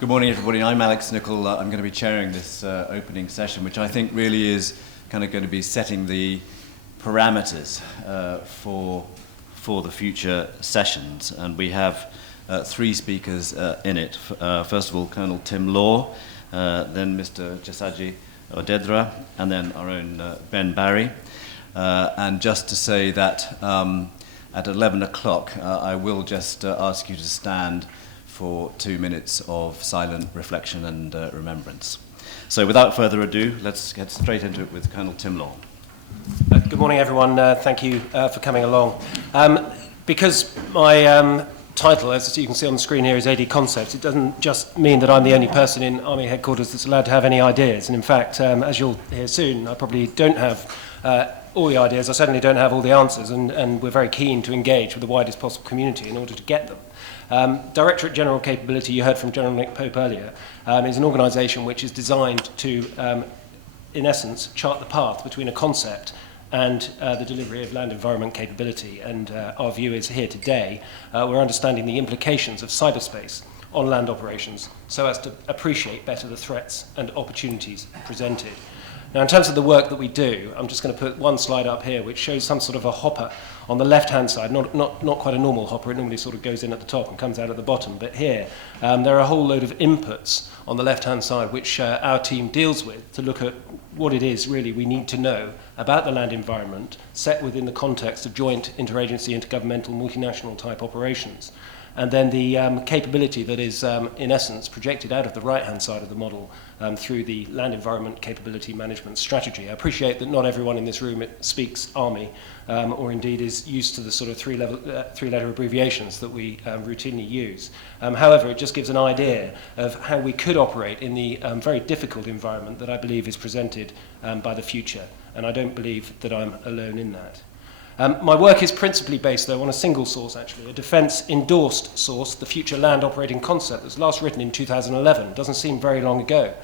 Good morning, everybody. I'm Alex Nichol. I'm going to be chairing this opening session, which I think really is kind of going to be setting the parameters for the future sessions. And we have three speakers in it. First of all, Colonel Tim Law, then Mr. Jesaji Odedra, and then our own Ben Barry. And just to say that at 11 o'clock, I will just ask you to stand for 2 minutes of silent reflection and remembrance. So without further ado, let's get straight into it with Colonel Tim Law. Good morning, everyone. Thank you for coming along. Because my title, as you can see on the screen here, is AD Concepts, it doesn't just mean that I'm the only person in Army headquarters that's allowed to have any ideas. And in fact, as you'll hear soon, I probably don't have all the ideas. I certainly don't have all the answers, and we're very keen to engage with the widest possible community in order to get them. Directorate General Capability, you heard from General Nick Pope earlier, is an organisation which is designed to, in essence, chart the path between a concept and the delivery of land environment capability. And our view is here today, we're understanding the implications of cyberspace on land operations so as to appreciate better the threats and opportunities presented. Now, in terms of the work that we do, I'm just going to put one slide up here which shows some sort of a hopper on the left-hand side, not quite a normal hopper. It normally sort of goes in at the top and comes out at the bottom. But here, there are a whole load of inputs on the left-hand side which our team deals with to look at what it is really we need to know about the land environment set within the context of joint interagency, intergovernmental, multinational type operations. And then the capability that is, in essence, projected out of the right-hand side of the model through the Land Environment Capability Management Strategy. I appreciate that not everyone in this room speaks Army, or indeed is used to the sort of three-letter abbreviations that we routinely use. However, it just gives an idea of how we could operate in the very difficult environment that I believe is presented by the future. And I don't believe that I'm alone in that. My work is principally based, though, on a single source, actually, a defence-endorsed source, the Future Land Operating Concept, that was last written in 2011. Doesn't seem very long ago.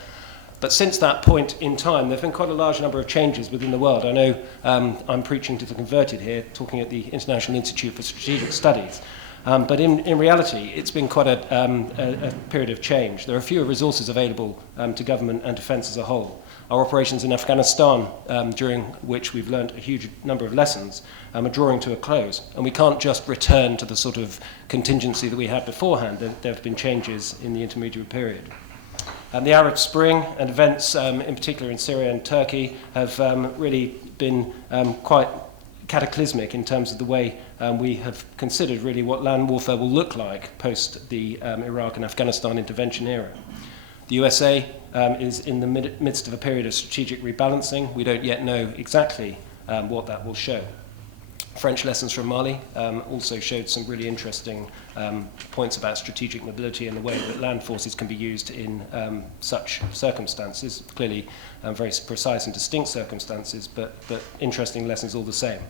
But since that point in time, there have been quite a large number of changes within the world. I know I'm preaching to the converted here, talking at the International Institute for Strategic Studies. But in reality, it's been quite a period of change. There are fewer resources available to government and defence as a whole. Our operations in Afghanistan, during which we've learnt a huge number of lessons, are drawing to a close. And we can't just return to the sort of contingency that we had beforehand. There have been changes in the intermediate period. The Arab Spring and events, in particular in Syria and Turkey, have really been quite cataclysmic in terms of the way we have considered really what land warfare will look like post the Iraq and Afghanistan intervention era. The USA is in the midst of a period of strategic rebalancing. We don't yet know exactly what that will show. French lessons from Mali also showed some really interesting points about strategic mobility and the way that land forces can be used in such circumstances. Clearly very precise and distinct circumstances, but interesting lessons all the same.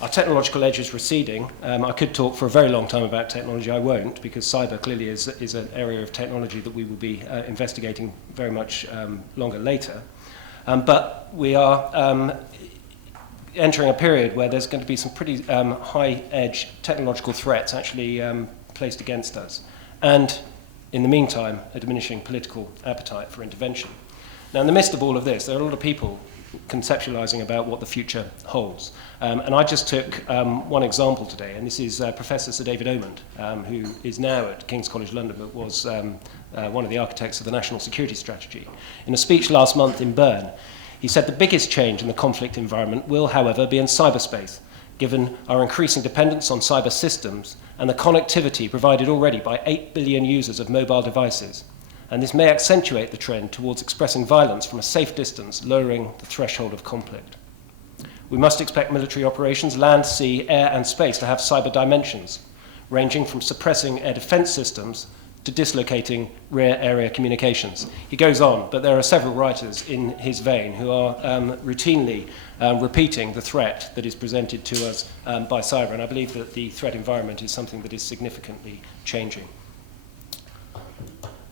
Our technological edge is receding. I could talk for a very long time about technology. I won't, because cyber clearly is an area of technology that we will be investigating very much longer later. But we are entering a period where there's going to be some pretty high-edge technological threats actually placed against us. And in the meantime, a diminishing political appetite for intervention. Now, in the midst of all of this, there are a lot of people conceptualizing about what the future holds. And I just took one example today, and this is Professor Sir David Omand, who is now at King's College London, but was one of the architects of the National Security Strategy. In a speech last month in Bern, he said the biggest change in the conflict environment will, however, be in cyberspace, given our increasing dependence on cyber systems and the connectivity provided already by 8 billion users of mobile devices. And this may accentuate the trend towards expressing violence from a safe distance, lowering the threshold of conflict. We must expect military operations, land, sea, air, and space to have cyber dimensions, ranging from suppressing air defense systems to dislocating rear area communications. He goes on, but there are several writers in his vein who are routinely repeating the threat that is presented to us by cyber, and I believe that the threat environment is something that is significantly changing.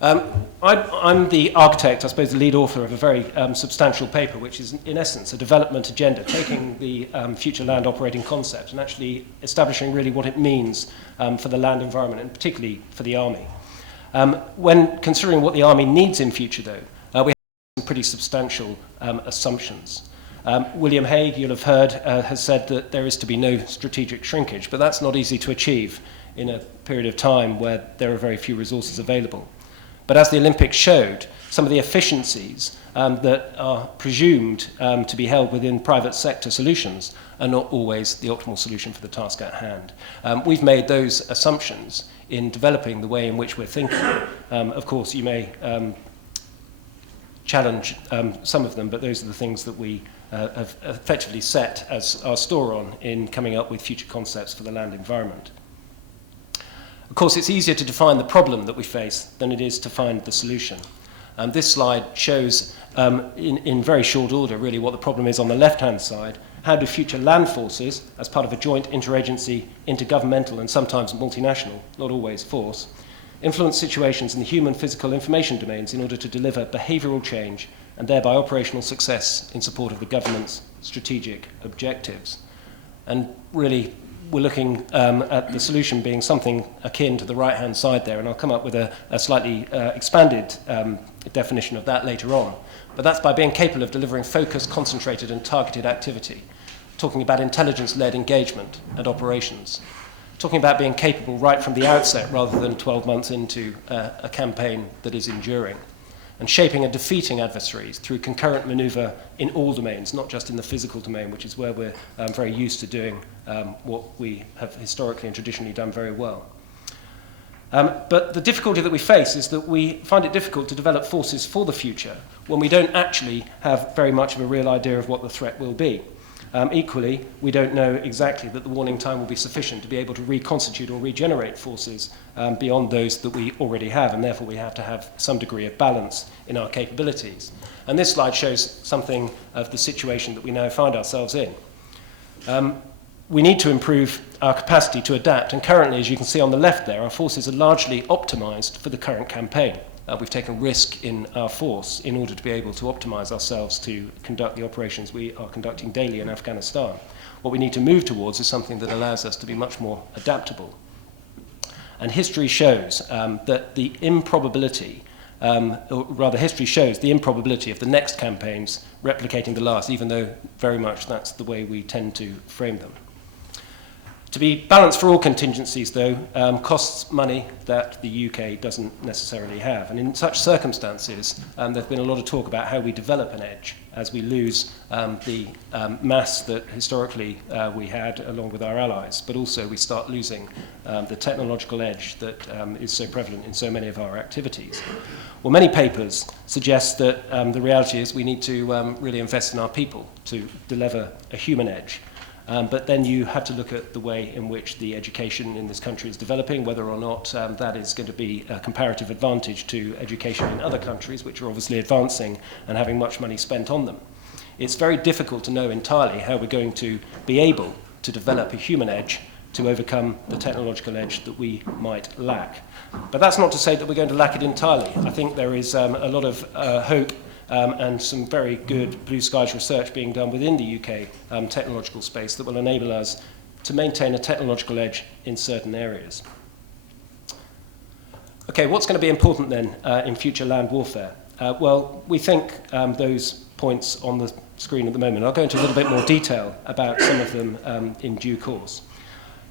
I'm the architect, I suppose the lead author of a very substantial paper, which is in essence a development agenda, taking the future land operating concept and actually establishing really what it means for the land environment, and particularly for the Army. When considering what the Army needs in future, though, we have some pretty substantial assumptions. William Hague, you'll have heard, has said that there is to be no strategic shrinkage, but that's not easy to achieve in a period of time where there are very few resources available. But as the Olympics showed, some of the efficiencies that are presumed to be held within private sector solutions are not always the optimal solution for the task at hand. We've made those assumptions in developing the way in which we're thinking. Of course, you may challenge some of them, but those are the things that we have effectively set as our store on in coming up with future concepts for the land environment. Of course, it's easier to define the problem that we face than it is to find the solution. This slide shows in very short order really what the problem is on the left-hand side. How do future land forces, as part of a joint interagency, intergovernmental and sometimes multinational, not always force, influence situations in the human, physical, information domains in order to deliver behavioural change and thereby operational success in support of the government's strategic objectives? And really, we're looking at the solution being something akin to the right-hand side there, and I'll come up with a slightly expanded definition of that later on. But that's by being capable of delivering focused, concentrated and targeted activity, talking about intelligence-led engagement and operations, talking about being capable right from the outset rather than 12 months into a campaign that is enduring, and shaping and defeating adversaries through concurrent manoeuvre in all domains, not just in the physical domain, which is where we're very used to doing what we have historically and traditionally done very well. But the difficulty that we face is that we find it difficult to develop forces for the future when we don't actually have very much of a real idea of what the threat will be. Equally, we don't know exactly that the warning time will be sufficient to be able to reconstitute or regenerate forces beyond those that we already have, and therefore we have to have some degree of balance in our capabilities. And this slide shows something of the situation that we now find ourselves in. We need to improve our capacity to adapt, and currently, as you can see on the left there, our forces are largely optimized for the current campaign. We've taken risk in our force in order to be able to optimize ourselves to conduct the operations we are conducting daily in Afghanistan. What we need to move towards is something that allows us to be much more adaptable. And history shows that the improbability, or rather history shows the improbability of the next campaigns replicating the last, even though very much that's the way we tend to frame them. To be balanced for all contingencies, though, costs money that the UK doesn't necessarily have. And in such circumstances, there's been a lot of talk about how we develop an edge as we lose the mass that historically we had along with our allies, but also we start losing the technological edge that is so prevalent in so many of our activities. Well, many papers suggest that the reality is we need to really invest in our people to deliver a human edge. But then you have to look at the way in which the education in this country is developing, whether or not that is going to be a comparative advantage to education in other countries, which are obviously advancing and having much money spent on them. It's very difficult to know entirely how we're going to be able to develop a human edge to overcome the technological edge that we might lack. But that's not to say that we're going to lack it entirely. I think there is a lot of hope and some very good blue skies research being done within the UK technological space that will enable us to maintain a technological edge in certain areas. Okay, what's going to be important then in future land warfare? Well, we think those points on the screen at the moment. I'll go into a little bit more detail about some of them in due course.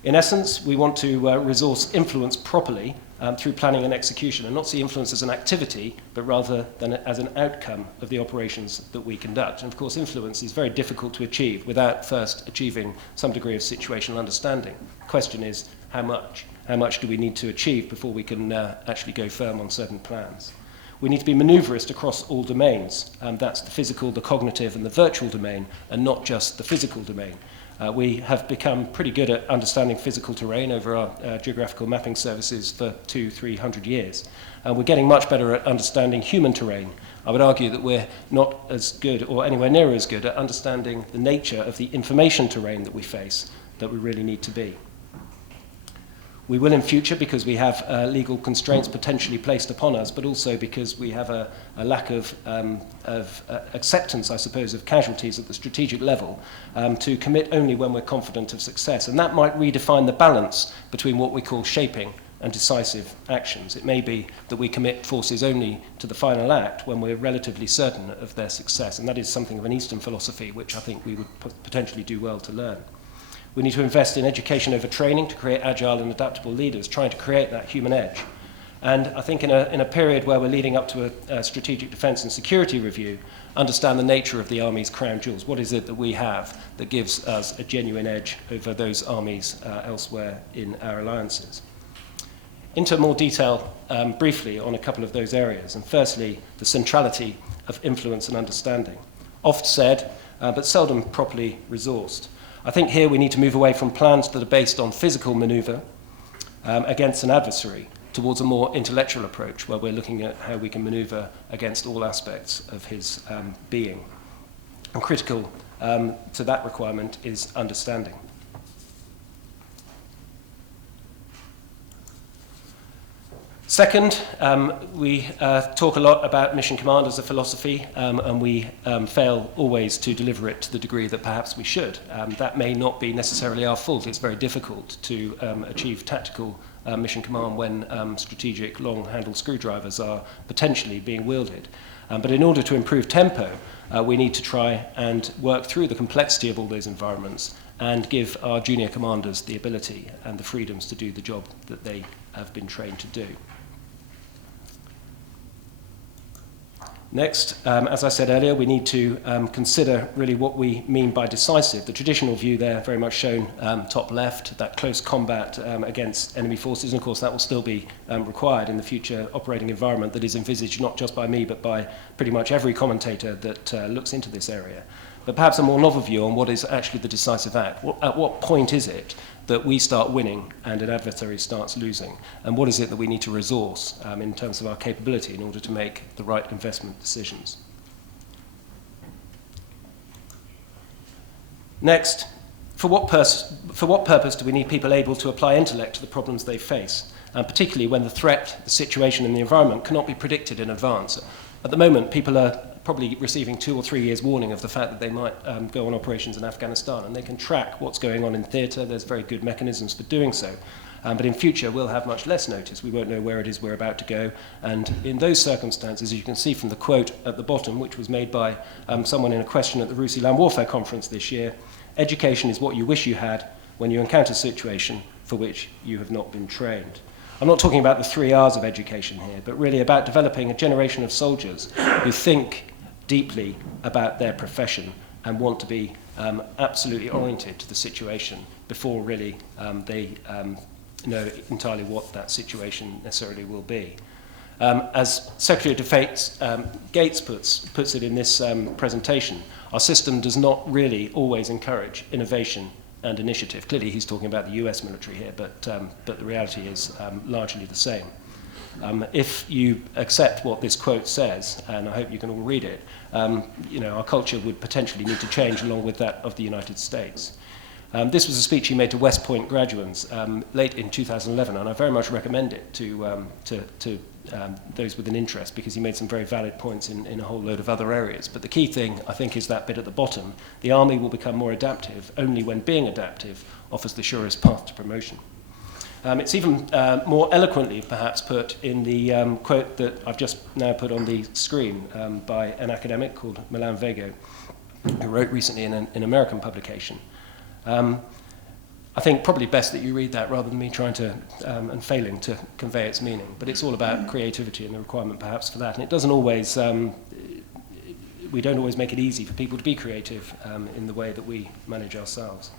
In essence, we want to resource influence properly through planning and execution, and not see influence as an activity, but rather than as an outcome of the operations that we conduct. And of course, influence is very difficult to achieve without first achieving some degree of situational understanding. The question is, how much? How much do we need to achieve before we can actually go firm on certain plans? We need to be maneuverist across all domains. That's the physical, the cognitive, and the virtual domain, and not just the physical domain. We have become pretty good at understanding physical terrain over our geographical mapping services for 200-300 years. We're getting much better at understanding human terrain. I would argue that we're not as good, or anywhere near as good, at understanding the nature of the information terrain that we face, that we really need to be. We will in future because we have legal constraints potentially placed upon us, but also because we have a lack of acceptance, I suppose, of casualties at the strategic level to commit only when we're confident of success. And that might redefine the balance between what we call shaping and decisive actions. It may be that we commit forces only to the final act when we're relatively certain of their success, and that is something of an Eastern philosophy which I think we would potentially do well to learn. We need to invest in education over training to create agile and adaptable leaders, trying to create that human edge. And I think in a period where we're leading up to a strategic defence and security review, understand the nature of the Army's crown jewels. What is it that we have that gives us a genuine edge over those armies elsewhere in our alliances? Into more detail briefly on a couple of those areas. And firstly, the centrality of influence and understanding. Oft said, but seldom properly resourced. I think here we need to move away from plans that are based on physical manoeuvre against an adversary towards a more intellectual approach where we're looking at how we can manoeuvre against all aspects of his being. And critical to that requirement is understanding. Second, we talk a lot about mission command as a philosophy, and we fail always to deliver it to the degree that perhaps we should. That may not be necessarily our fault. It's very difficult to achieve tactical mission command when strategic long-handled screwdrivers are potentially being wielded. But in order to improve tempo, we need to try and work through the complexity of all those environments and give our junior commanders the ability and the freedoms to do the job that they have been trained to do. Next, as I said earlier, we need to consider really what we mean by decisive. The traditional view there, very much shown top left, that close combat against enemy forces, and of course that will still be required in the future operating environment that is envisaged not just by me but by pretty much every commentator that looks into this area. But perhaps a more novel view on what is actually the decisive act. At what point is it that we start winning and an adversary starts losing? And what is it that we need to resource in terms of our capability in order to make the right investment decisions? Next, for what purpose do we need people able to apply intellect to the problems they face, and particularly when the threat, the situation and the environment cannot be predicted in advance? At the moment, people are probably receiving 2 or 3 years warning of the fact that they might go on operations in Afghanistan, and they can track what's going on in theatre. There's very good mechanisms for doing so. But in future, we'll have much less notice. We won't know where it is we're about to go. And in those circumstances, as you can see from the quote at the bottom, which was made by someone in a question at the Russi Land Warfare Conference this year, education is what you wish you had when you encounter a situation for which you have not been trained. I'm not talking about the 3 R's of education here, but really about developing a generation of soldiers who think deeply about their profession and want to be absolutely oriented to the situation before really they know entirely what that situation necessarily will be. As Secretary of Defence Gates puts it in this presentation, our system does not really always encourage innovation and initiative. Clearly he's talking about the US military here, but the reality is largely the same. If you accept what this quote says, and I hope you can all read it, our culture would potentially need to change along with that of the United States. This was a speech he made to West Point graduates late in 2011, and I very much recommend it to those with an interest, because he made some very valid points in a whole load of other areas. But the key thing, I think, is that bit at the bottom. The Army will become more adaptive only when being adaptive offers the surest path to promotion. It's even more eloquently, perhaps, put in the quote that I've just now put on the screen by an academic called Milan Vego, who wrote recently in an American publication. I think probably best that you read that rather than me trying to and failing to convey its meaning. But it's all about creativity and the requirement perhaps for that. And it doesn't always, we don't always make it easy for people to be creative in the way that we manage ourselves.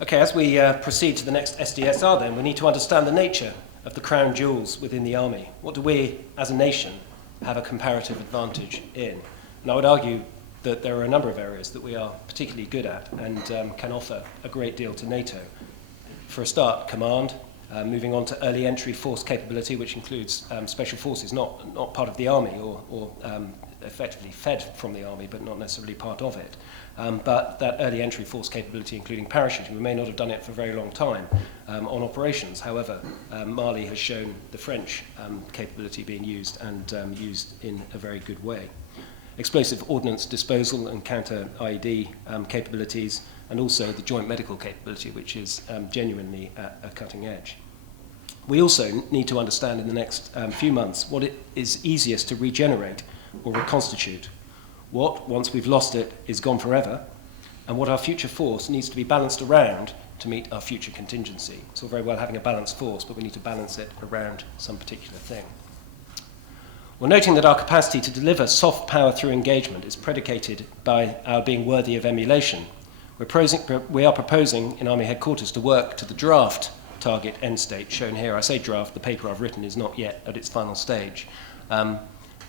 Okay, as we proceed to the next SDSR then, we need to understand the nature of the crown jewels within the Army. What do we, as a nation, have a comparative advantage in? And I would argue that there are a number of areas that we are particularly good at and can offer a great deal to NATO. For a start, command, moving on to early entry force capability, which includes special forces, not part of the Army or effectively fed from the army, but not necessarily part of it. But that early entry force capability, including parachuting, we may not have done it for a very long time on operations. However, Mali has shown the French capability being used, and used in a very good way. Explosive ordnance disposal and counter-IED capabilities, and also the joint medical capability, which is genuinely at a cutting edge. We also need to understand in the next few months what it is easiest to regenerate or reconstitute. What, once we've lost it, is gone forever, and what our future force needs to be balanced around to meet our future contingency. It's all very well having a balanced force, but we need to balance it around some particular thing. Well, noting that our capacity to deliver soft power through engagement is predicated by our being worthy of emulation, we are proposing in Army Headquarters to work to the draft target end state shown here. I say draft, the paper I've written is not yet at its final stage.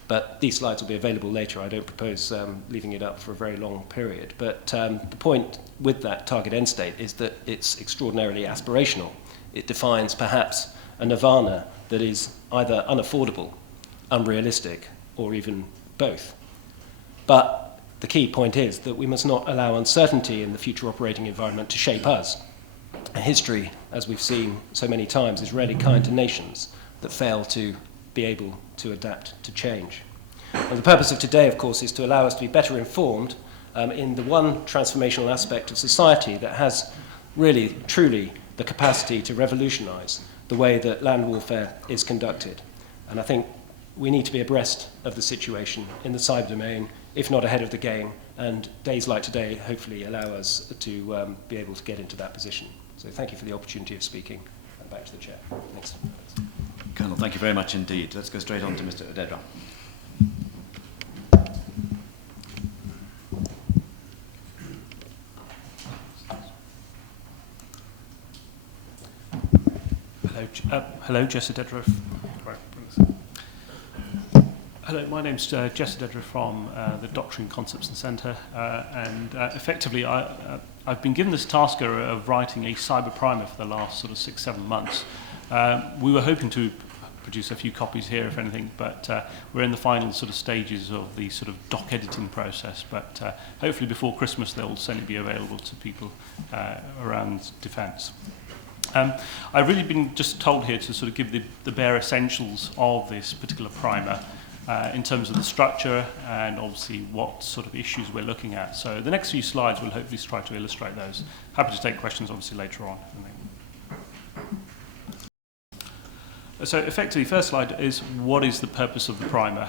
But these slides will be available later. I don't propose leaving it up for a very long period. But the point with that target end state is that it's extraordinarily aspirational. It defines perhaps a nirvana that is either unaffordable, unrealistic, or even both. But the key point is that we must not allow uncertainty in the future operating environment to shape us. History, as we've seen so many times, is rarely kind to nations that fail to be able to adapt to change. And the purpose of today, of course, is to allow us to be better informed in the one transformational aspect of society that has really, truly the capacity to revolutionize the way that land warfare is conducted. And I think we need to be abreast of the situation in the cyber domain, if not ahead of the game, and days like today hopefully allow us to be able to get into that position. So thank you for the opportunity of speaking. And back to the chair. Thanks. Colonel, thank you very much indeed. Let's go straight on to Mr. Odedra. Hello, Jess Odedra. Hello, my name's Jess Odedra from the Doctrine, Concepts and Centre, and effectively I've been given this task of writing a cyber primer for the last sort of 6-7 months. We were hoping to produce a few copies here, if anything, but we're in the final sort of stages of the sort of doc editing process, but hopefully before Christmas they'll certainly be available to people around defence. I've really been just told here to sort of give the bare essentials of this particular primer in terms of the structure and obviously what sort of issues we're looking at. So the next few slides will hopefully try to illustrate those. Happy to take questions obviously later on. So effectively, first slide is what is the purpose of the primer?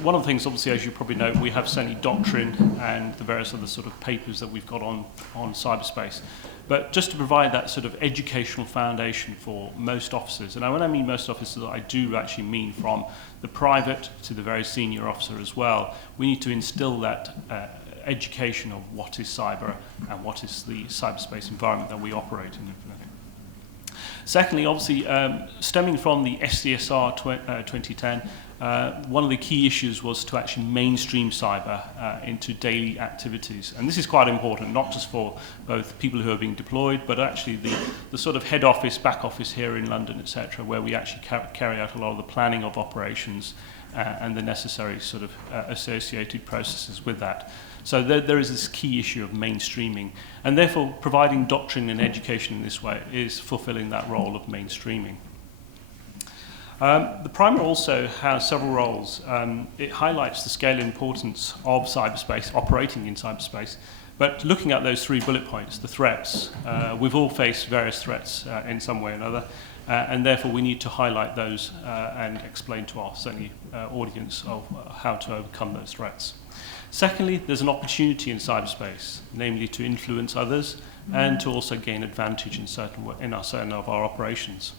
One of the things, obviously, as you probably know, we have certainly doctrine and the various other sort of papers that we've got on cyberspace. But just to provide that sort of educational foundation for most officers, and when I mean most officers, I do actually mean from the private to the very senior officer as well. We need to instill that education of what is cyber and what is the cyberspace environment that we operate in. Secondly, obviously, stemming from the SDSR 2010, one of the key issues was to actually mainstream cyber into daily activities. And this is quite important, not just for both people who are being deployed, but actually the sort of head office, back office here in London, etc., where we actually carry out a lot of the planning of operations and the necessary sort of associated processes with that. So there is this key issue of mainstreaming, and therefore providing doctrine and education in this way is fulfilling that role of mainstreaming. The primer also has several roles. It highlights the scale and importance of cyberspace, operating in cyberspace, but looking at those 3 bullet points, the threats, we've all faced various threats in some way or another, and therefore we need to highlight those and explain to our certainly audience of how to overcome those threats. Secondly, there's an opportunity in cyberspace, namely to influence others and to also gain advantage in certain of our operations.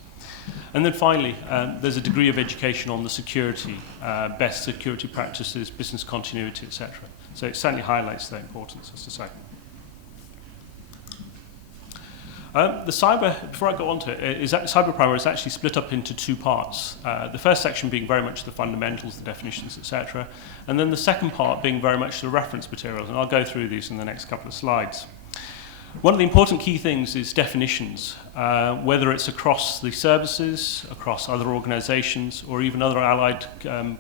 And then finally, there's a degree of education on the security, best security practices, business continuity, etc. So it certainly highlights their importance, as to say. The cyber, before I go on to it, is that cyber primer is actually split up into 2 parts. The first section being very much the fundamentals, the definitions, etc. And then the second part being very much the reference materials. And I'll go through these in the next couple of slides. One of the important key things is definitions, whether it's across the services, across other organisations, or even other allied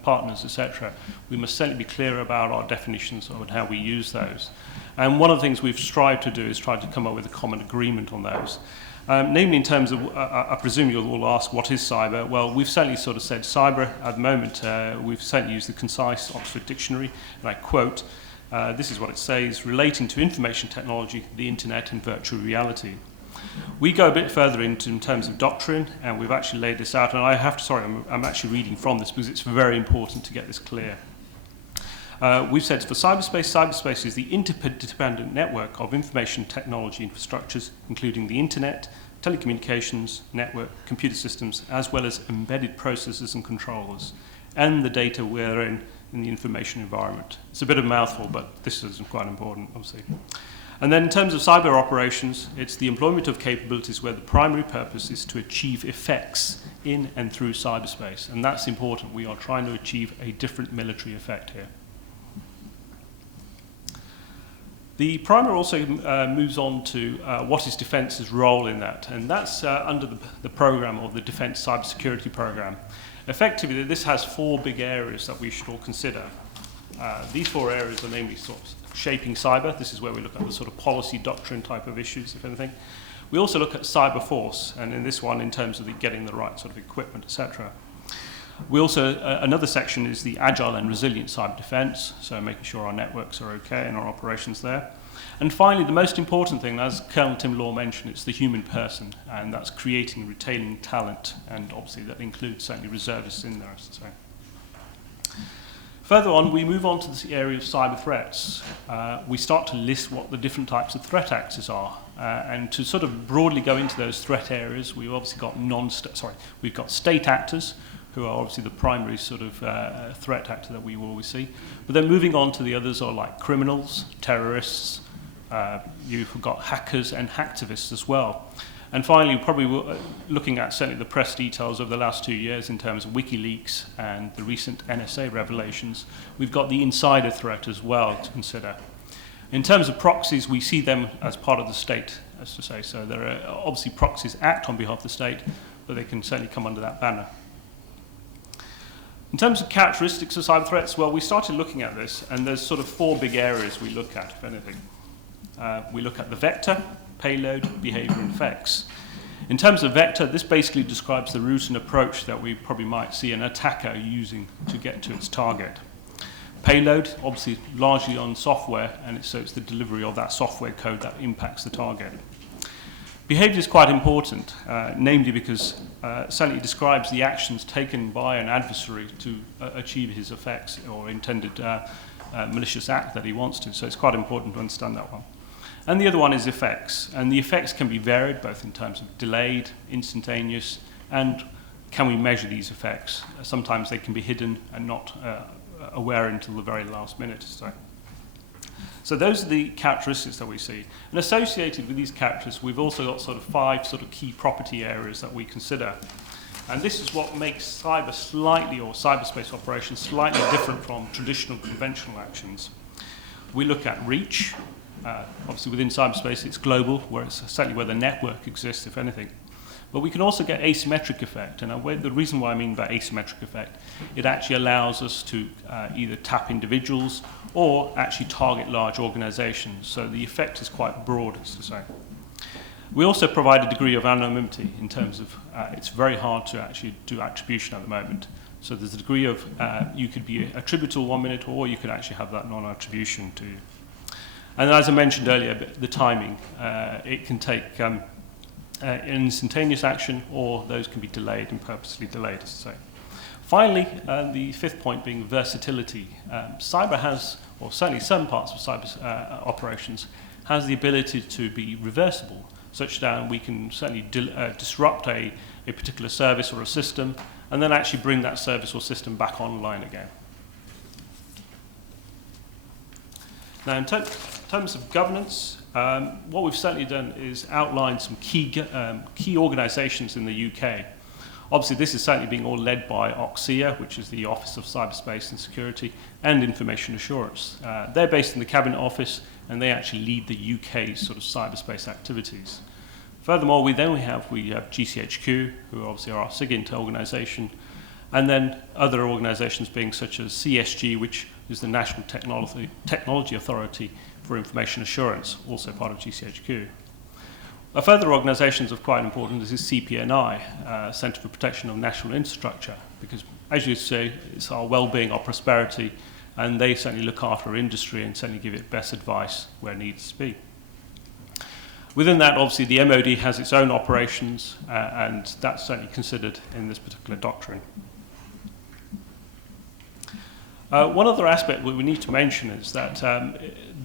partners, etc. We must certainly be clear about our definitions and how we use those. And one of the things we've strived to do is try to come up with a common agreement on those. Namely in terms of, I presume you'll all ask, what is cyber? Well, we've certainly sort of said cyber at the moment. We've certainly used the concise Oxford Dictionary, and I quote, this is what it says: relating to information technology, the internet and virtual reality. We go a bit further in terms of doctrine, and we've actually laid this out, and I have to, sorry, I'm actually reading from this because it's very important to get this clear. We've said for cyberspace is the interdependent network of information technology infrastructures, including the internet, telecommunications, network, computer systems, as well as embedded processors and controllers, and the data we're in the information environment. It's a bit of a mouthful, but this is quite important, obviously. And then in terms of cyber operations, it's the employment of capabilities where the primary purpose is to achieve effects in and through cyberspace. And that's important. We are trying to achieve a different military effect here. The primer also moves on to what is Defence's role in that, and that's under the program of the Defence Cybersecurity Program. Effectively, this has 4 big areas that we should all consider. These 4 areas are namely sort of shaping cyber. This is where we look at the sort of policy doctrine type of issues, if anything. We also look at cyber force, and in this one, in terms of getting the right sort of equipment, etc. We also, another section is the agile and resilient cyber defense, so making sure our networks are okay and our operations there. And finally, the most important thing, as Colonel Tim Law mentioned, it's the human person, and that's creating and retaining talent, and obviously that includes certainly reservists in there, as I say. Further on, we move on to the area of cyber threats. We start to list what the different types of threat actors are, and to sort of broadly go into those threat areas, we've obviously got we've got state actors, who are obviously the primary sort of threat actor that we will always see. But then moving on to the others are like criminals, terrorists, you've got hackers and hacktivists as well. And finally, probably looking at certainly the press details of the last 2 years in terms of WikiLeaks and the recent NSA revelations, we've got the insider threat as well to consider. In terms of proxies, we see them as part of the state, as to say. So there are obviously proxies act on behalf of the state, but they can certainly come under that banner. In terms of characteristics of cyber threats, well, we started looking at this, and there's sort of 4 big areas we look at, if anything. We look at the vector, payload, behavior, and effects. In terms of vector, this basically describes the route and approach that we probably might see an attacker using to get to its target. Payload, obviously largely on software, and so it's the delivery of that software code that impacts the target. Behavior is quite important, namely because certainly it describes the actions taken by an adversary to achieve his effects or intended malicious act that he wants to. So it's quite important to understand that one. And the other one is effects. And the effects can be varied, both in terms of delayed, instantaneous, and can we measure these effects? Sometimes they can be hidden and not aware until the very last minute. So those are the characteristics that we see. And associated with these characteristics, we've also got sort of 5 sort of key property areas that we consider. And this is what makes cyber slightly, or cyberspace operations, slightly different from traditional conventional actions. We look at reach. Obviously within cyberspace it's global, where it's certainly where the network exists, if anything. But we can also get asymmetric effect, and the reason why I mean by asymmetric effect, it actually allows us to either tap individuals or actually target large organizations. So the effect is quite broad, as to say. We also provide a degree of anonymity in terms of it's very hard to actually do attribution at the moment. So there's a degree of, you could be attributable 1 minute, or you could actually have that non-attribution to you. And as I mentioned earlier, the timing, it can take instantaneous action, or those can be delayed and purposely delayed, as I say. Finally, the 5th point being versatility. Cyber has, or certainly some parts of cyber operations, has the ability to be reversible, such that we can certainly disrupt a particular service or a system, and then actually bring that service or system back online again. Now, in terms of governance, what we've certainly done is outline some key organisations in the UK. Obviously, this is certainly being all led by OCSIA, which is the Office of Cyberspace and Security, and Information Assurance. They're based in the Cabinet Office, and they actually lead the UK's sort of cyberspace activities. Furthermore, we have GCHQ, who obviously are our SIGINT organisation, and then other organisations being such as CSG, which is the National Technology Authority for Information Assurance, also part of GCHQ. A further organisation of quite importance is CPNI, Centre for Protection of National Infrastructure, because as you say, it's our well-being, our prosperity, and they certainly look after industry and certainly give it best advice where it needs to be. Within that, obviously, the MOD has its own operations, and that's certainly considered in this particular doctrine. One other aspect we need to mention is that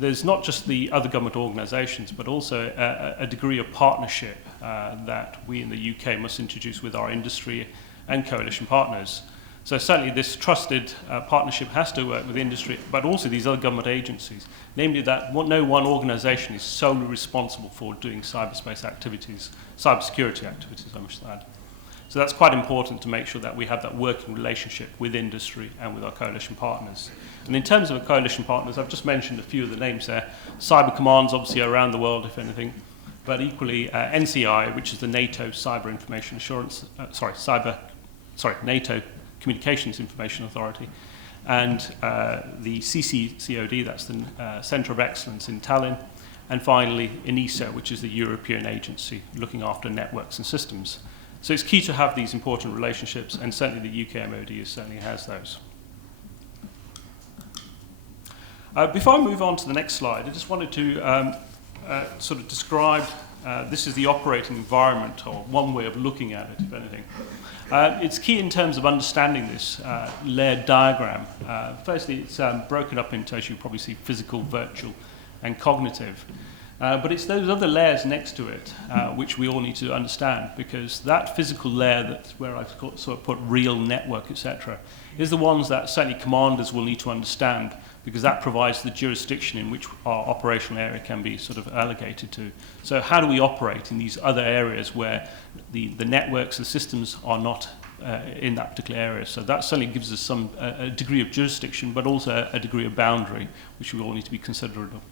there's not just the other government organisations, but also a degree of partnership that we in the UK must introduce with our industry and coalition partners. So certainly this trusted partnership has to work with industry, but also these other government agencies, namely that no one organisation is solely responsible for doing cyberspace activities, cybersecurity activities, I must add. So that's quite important to make sure that we have that working relationship with industry and with our coalition partners. And in terms of our coalition partners, I've just mentioned a few of the names there. Cyber commands, obviously, around the world, if anything, but equally NCI, which is the NATO Cyber Information Assurance, NATO Communications Information Authority, and the CCCOD, that's the Centre of Excellence in Tallinn, and finally ENISA, which is the European agency looking after networks and systems. So it's key to have these important relationships, and certainly the UK MOD certainly has those. Before I move on to the next slide, I just wanted to sort of describe, this is the operating environment, or one way of looking at it, if anything. It's key in terms of understanding this layered diagram. Firstly, it's broken up into, as you probably see, physical, virtual, and cognitive. But it's those other layers next to it which we all need to understand, because that physical layer, that's where I've sort of put real network, etc., is the ones that certainly commanders will need to understand, because that provides the jurisdiction in which our operational area can be sort of allocated to. So how do we operate in these other areas where the networks, the systems are not in that particular area? So that certainly gives us a degree of jurisdiction, but also a degree of boundary, which we all need to be considerate of.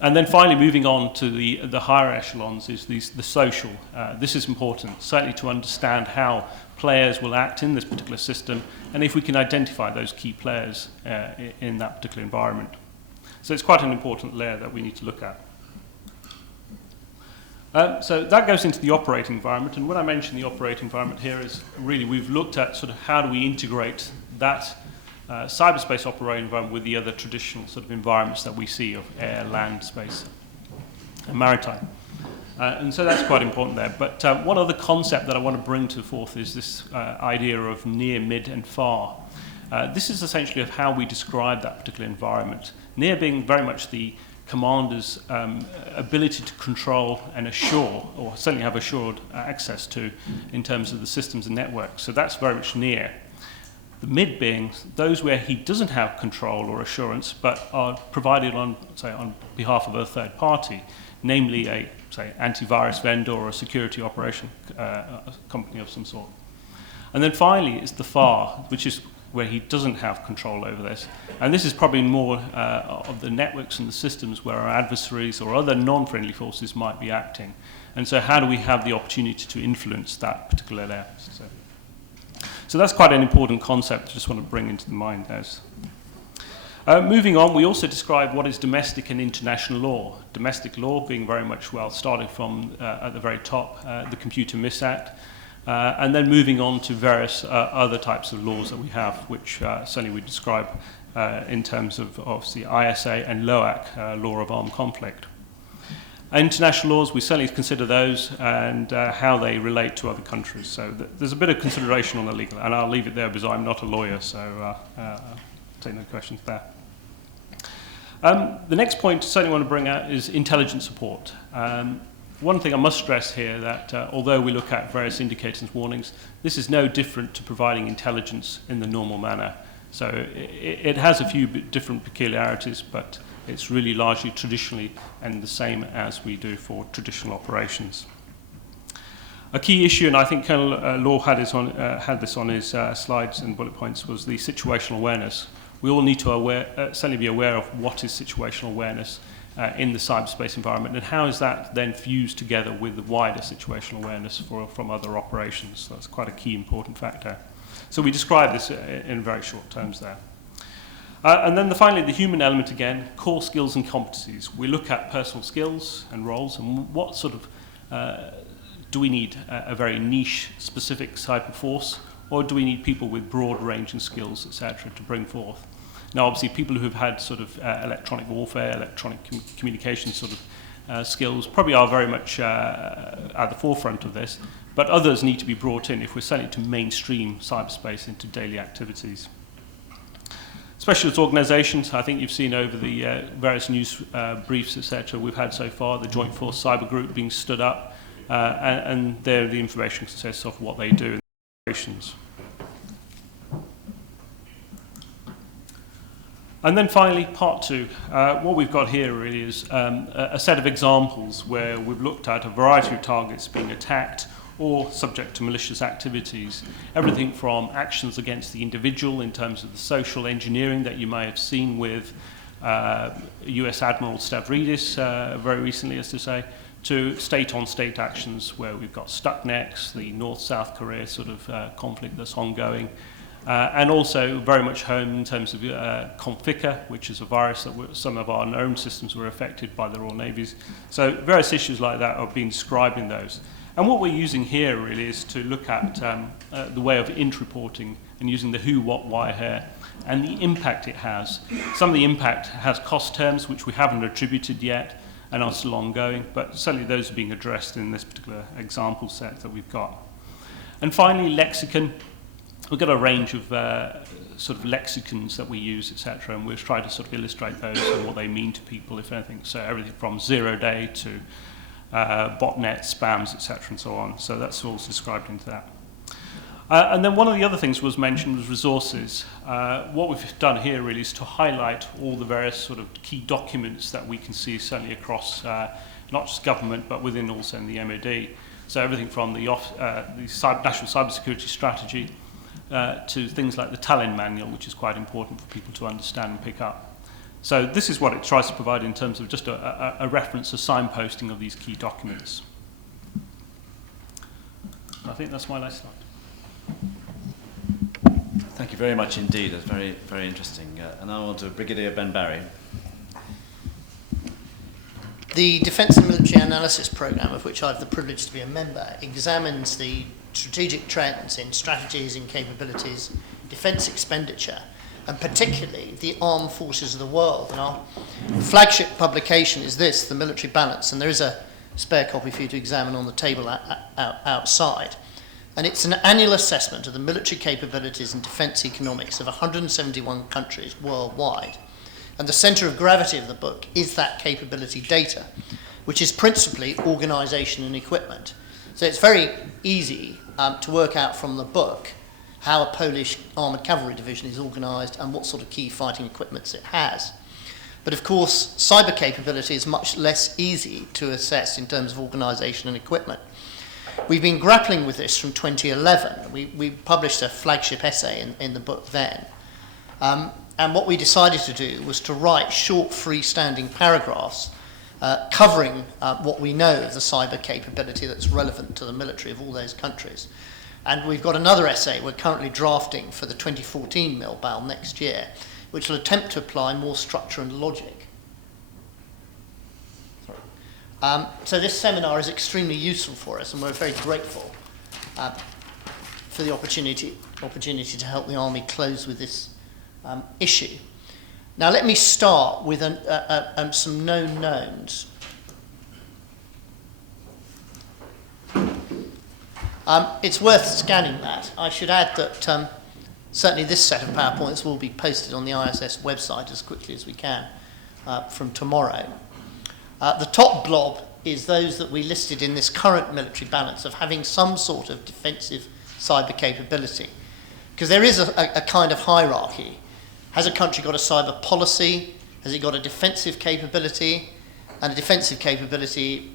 And then finally, moving on to the higher echelons, is the social. This is important, certainly to understand how players will act in this particular system, and if we can identify those key players in that particular environment. So it's quite an important layer that we need to look at. So that goes into the operating environment, and when I mention the operating environment here is really we've looked at sort of how do we integrate that cyberspace operating environment with the other traditional sort of environments that we see of air, land, space, and maritime. And so that's quite important there. But one other concept that I want to bring to forth is this idea of near, mid, and far. This is essentially of how we describe that particular environment. Near being very much the commander's ability to control and assure, or certainly have assured access to, in terms of the systems and networks. So that's very much near. The mid being those where he doesn't have control or assurance, but are provided on behalf of a third party, namely a, antivirus vendor or a security operation company of some sort. And then finally, it's the far, which is where he doesn't have control over this. And this is probably more of the networks and the systems where our adversaries or other non-friendly forces might be acting. And so how do we have the opportunity to influence that particular layer? So that's quite an important concept I just want to bring into the mind there. Moving on, we also describe what is domestic and international law. Domestic law being very much, well, starting from at the very top, the Computer Miss Act, and then moving on to various other types of laws that we have, which certainly we describe in terms of obviously ISA and LOAC, Law of Armed Conflict. International laws, we certainly consider those and how they relate to other countries. So there's a bit of consideration on the legal, and I'll leave it there because I'm not a lawyer, so I'll take no questions there. The next point I certainly want to bring out is intelligence support. One thing I must stress here that although we look at various indicators and warnings, this is no different to providing intelligence in the normal manner. So it has a few different peculiarities, but it's really largely traditionally and the same as we do for traditional operations. A key issue, and I think Colonel Law had this on his slides and bullet points, was the situational awareness, we all need to certainly be aware of what is situational awareness in the cyberspace environment, and how is that then fused together with the wider situational awareness from other operations. So that's quite a key important factor. So we describe this in very short terms there. And then finally, the human element again, core skills and competencies. We look at personal skills and roles, and what sort of, do we need a very niche, specific type of force, or do we need people with broad ranging skills, etc., to bring forth? Now, obviously, people who have had sort of electronic warfare, electronic communication sort of skills probably are very much at the forefront of this, but others need to be brought in if we're selling to mainstream cyberspace into daily activities. Specialist organisations, I think you've seen over the various news briefs, etc., we've had so far, the Joint Force Cyber Group being stood up, and they're the information consists of what they do in the operations. And then finally, part two. What we've got here really is a set of examples where we've looked at a variety of targets being attacked or subject to malicious activities. Everything from actions against the individual in terms of the social engineering that you may have seen with US Admiral Stavridis very recently, as to say, to state-on-state actions where we've got Stuxnet, the North-South Korea sort of conflict that's ongoing, and also very much home in terms of Conficker, which is a virus that some of our own systems were affected by the Royal Navies. So various issues like that are being described in those. And what we're using here really is to look at the way of int reporting and using the who, what, why here, and the impact it has. Some of the impact has cost terms which we haven't attributed yet and are still ongoing, but certainly those are being addressed in this particular example set that we've got. And finally, lexicon. We've got a range of sort of lexicons that we use, etc., and we've tried to sort of illustrate those and what they mean to people, if anything. So everything from 0-day to botnet, spams, etc., and so on. So that's all described into that. And then one of the other things was mentioned was resources. What we've done here really is to highlight all the various sort of key documents that we can see certainly across not just government, but within also in the MOD. So everything from the National Cybersecurity Strategy, to things like the Tallinn Manual, which is quite important for people to understand and pick up. So this is what it tries to provide in terms of just a reference, a signposting of these key documents. I think that's my last slide. Thank you very much indeed. That's very, very interesting. And now on to Brigadier Ben Barry. The Defence and Military Analysis Programme, of which I have the privilege to be a member, examines the strategic trends in strategies and capabilities, defence expenditure, and particularly the armed forces of the world. And our flagship publication is this, The Military Balance, and there is a spare copy for you to examine on the table outside. And it's an annual assessment of the military capabilities and defence economics of 171 countries worldwide. And the centre of gravity of the book is that capability data, which is principally organisation and equipment. So it's very easy to work out from the book how a Polish armoured cavalry division is organised and what sort of key fighting equipments it has. But of course, cyber capability is much less easy to assess in terms of organisation and equipment. We've been grappling with this from 2011. We published a flagship essay in the book then. And what we decided to do was to write short freestanding paragraphs covering what we know of the cyber capability that's relevant to the military of all those countries. And we've got another essay we're currently drafting for the 2014 MILBAL next year, which will attempt to apply more structure and logic. So this seminar is extremely useful for us, and we're very grateful for the opportunity to help the Army close with this issue. Now let me start with some known knowns. It's worth scanning that. I should add that certainly this set of PowerPoints will be posted on the ISS website as quickly as we can from tomorrow. The top blob is those that we listed in this current military balance of having some sort of defensive cyber capability. Because there is a kind of hierarchy. Has a country got a cyber policy? Has it got a defensive capability? And a defensive capability,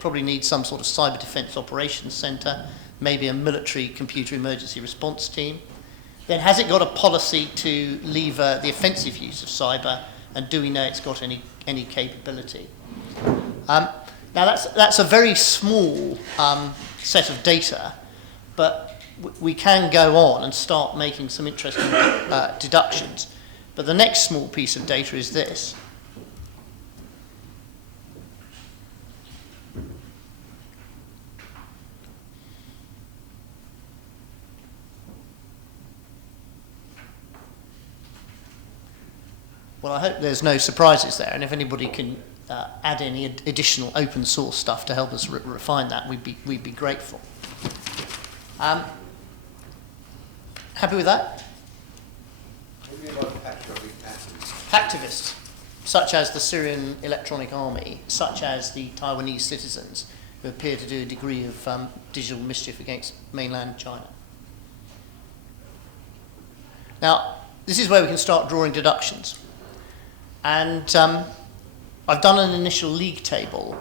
probably needs some sort of cyber defense operations center, maybe a military computer emergency response team. then has it got a policy to lever the offensive use of cyber, and do we know it's got any capability? Now that's a very small set of data, but we can go on and start making some interesting deductions. But the next small piece of data is this. Well, I hope there's no surprises there, and if anybody can add any additional open source stuff to help us refine that, we'd be grateful. Happy with that? Hacktivists, such as the Syrian Electronic Army, such as the Taiwanese citizens, who appear to do a degree of digital mischief against mainland China. Now, this is where we can start drawing deductions. And I've done an initial league table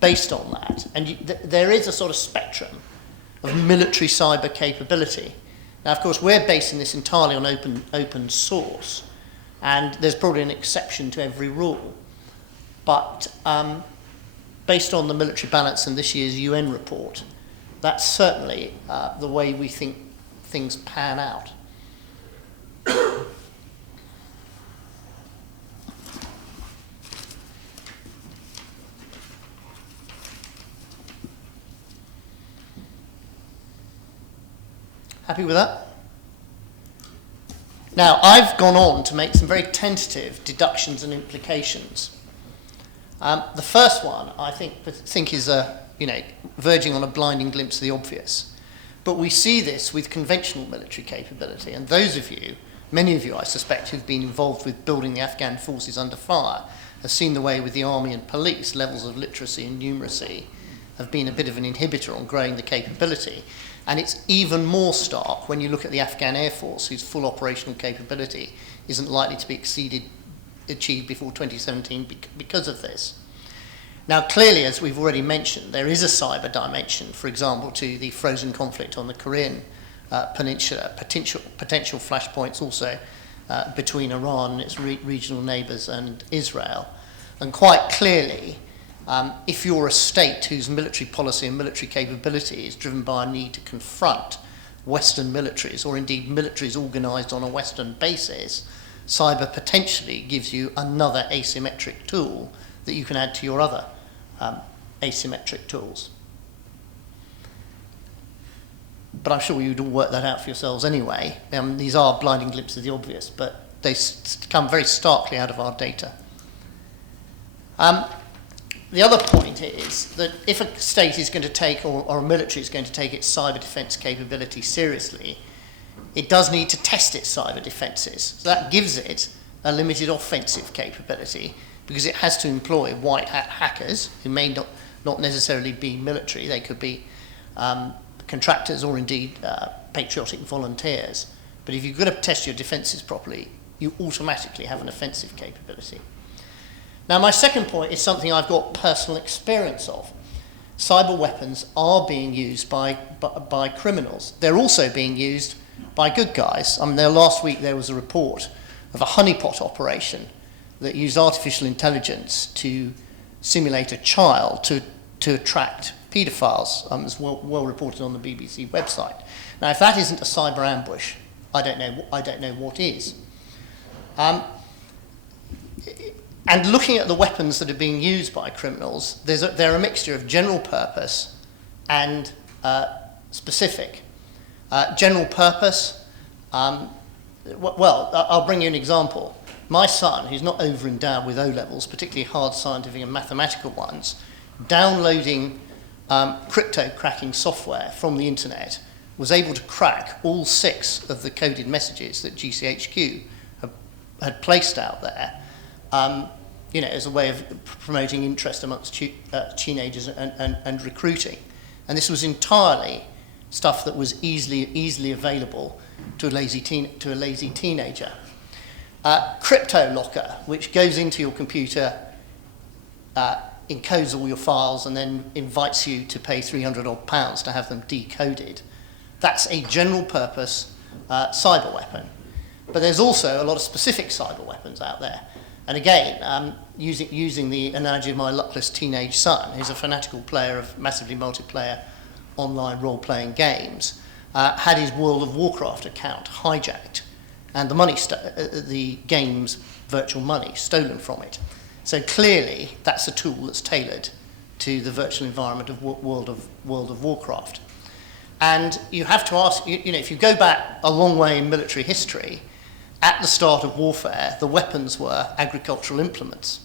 based on that. And there is a sort of spectrum of military cyber capability. Now, of course, we're basing this entirely on open source. And there's probably an exception to every rule. But based on the military balance in this year's UN report, that's certainly the way we think things pan out. Happy with that? Now, I've gone on to make some very tentative deductions and implications. The first one, I think is verging on a blinding glimpse of the obvious. But we see this with conventional military capability, and those of you, many of you I suspect, who've been involved with building the Afghan forces under fire, have seen the way with the army and police, levels of literacy and numeracy have been a bit of an inhibitor on growing the capability. And it's even more stark when you look at the Afghan Air Force, whose full operational capability isn't likely to be achieved before 2017 because of this. Now, clearly, as we've already mentioned, there is a cyber dimension, for example, to the frozen conflict on the Korean Peninsula, potential flashpoints also between Iran and its regional neighbours and Israel. And quite clearly, if you're a state whose military policy and military capability is driven by a need to confront Western militaries, or indeed militaries organised on a Western basis, cyber potentially gives you another asymmetric tool that you can add to your other asymmetric tools. But I'm sure you'd all work that out for yourselves anyway. These are blinding glimpses of the obvious, but they come very starkly out of our data. The other point is that if a state is going to take, or a military is going to take its cyber defence capability seriously, it does need to test its cyber defences. So that gives it a limited offensive capability, because it has to employ white hat hackers who may not necessarily be military. They could be contractors or indeed patriotic volunteers. But if you've got to test your defences properly, you automatically have an offensive capability. Now, my second point is something I've got personal experience of. Cyber weapons are being used by criminals. They're also being used by good guys. Last week there was a report of a honeypot operation that used artificial intelligence to simulate a child to attract paedophiles. It's well reported on the BBC website. Now, if that isn't a cyber ambush, I don't know what is. And looking at the weapons that are being used by criminals, they're a mixture of general purpose and specific. General purpose, well, I'll bring you an example. My son, who's not over-endowed with O-levels, particularly hard scientific and mathematical ones, downloading crypto-cracking software from the internet, was able to crack all 6 of the coded messages that GCHQ had placed out there, as a way of promoting interest amongst teenagers and recruiting. And this was entirely stuff that was easily available to a lazy teenager. CryptoLocker, which goes into your computer, encodes all your files, and then invites you to pay £300 odd to have them decoded. That's a general purpose cyber weapon. But there's also a lot of specific cyber weapons out there. And again, using the analogy of my luckless teenage son, who's a fanatical player of massively multiplayer online role-playing games, had his World of Warcraft account hijacked and the game's virtual money stolen from it. So clearly, that's a tool that's tailored to the virtual environment of World of Warcraft. And you have to ask, if you go back a long way in military history, at the start of warfare, the weapons were agricultural implements.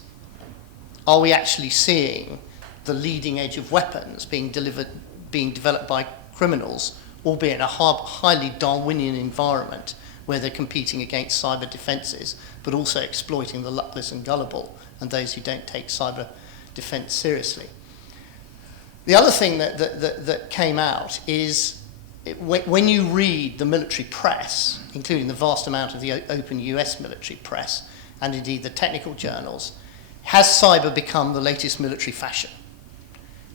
Are we actually seeing the leading edge of weapons being developed by criminals, albeit in a highly Darwinian environment where they're competing against cyber defences, but also exploiting the luckless and gullible and those who don't take cyber defence seriously? The other thing that came out is when you read the military press, including the vast amount of the open US military press, and indeed the technical journals, has cyber become the latest military fashion?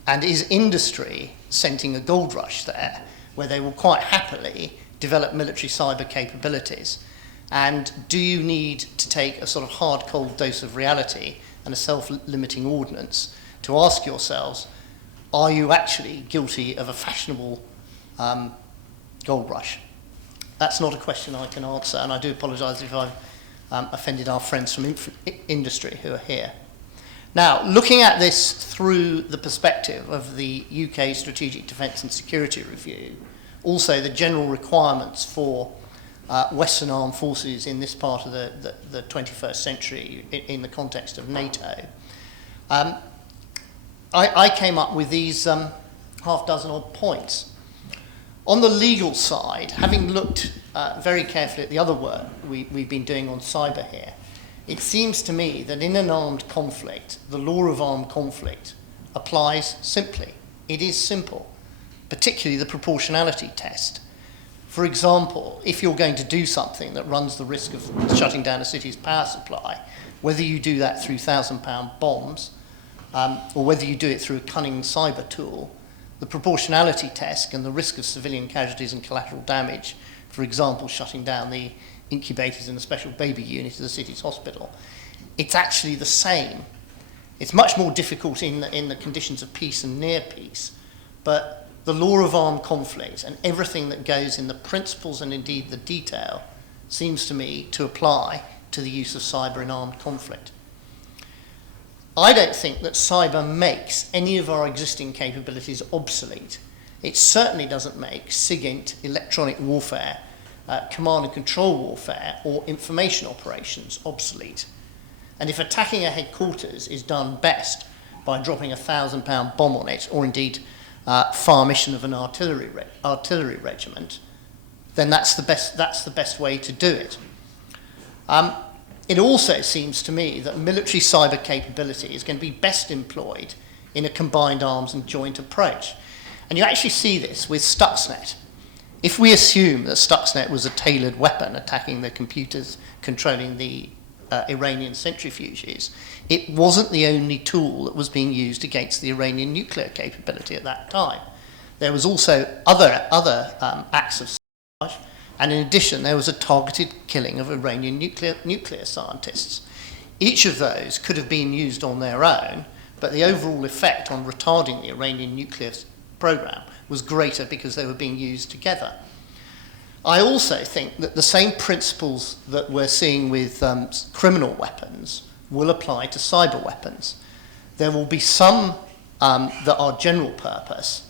And is industry scenting a gold rush there, where they will quite happily develop military cyber capabilities? And do you need to take a sort of hard, cold dose of reality and a self-limiting ordinance to ask yourselves, are you actually guilty of a fashionable gold rush? That's not a question I can answer, and I do apologise if I've offended our friends from industry who are here. Now, looking at this through the perspective of the UK Strategic Defence and Security Review, also the general requirements for Western armed forces in this part of the 21st century in the context of NATO, I came up with these half dozen odd points. On the legal side, having looked very carefully at the other work we've been doing on cyber here, it seems to me that in an armed conflict, the law of armed conflict applies simply. It is simple, particularly the proportionality test. For example, if you're going to do something that runs the risk of shutting down a city's power supply, whether you do that through £1,000 bombs or whether you do it through a cunning cyber tool, the proportionality test and the risk of civilian casualties and collateral damage, for example, shutting down the incubators in the special baby unit of the city's hospital, it's actually the same. It's much more difficult in the conditions of peace and near peace, but the law of armed conflict and everything that goes in the principles and indeed the detail seems to me to apply to the use of cyber in armed conflict. I don't think that cyber makes any of our existing capabilities obsolete. It certainly doesn't make SIGINT, electronic warfare, command and control warfare, or information operations obsolete. And if attacking a headquarters is done best by dropping a £1,000 bomb on it, or indeed fire mission of an artillery regiment, then that's the best way to do it. It also seems to me that military cyber capability is going to be best employed in a combined arms and joint approach. And you actually see this with Stuxnet. If we assume that Stuxnet was a tailored weapon attacking the computers controlling the Iranian centrifuges, it wasn't the only tool that was being used against the Iranian nuclear capability at that time. There was also other acts of sabotage, and in addition there was a targeted killing of Iranian nuclear scientists. Each of those could have been used on their own, but the overall effect on retarding the Iranian nuclear program was greater because they were being used together. I also think that the same principles that we're seeing with criminal weapons will apply to cyber weapons. There will be some that are general purpose,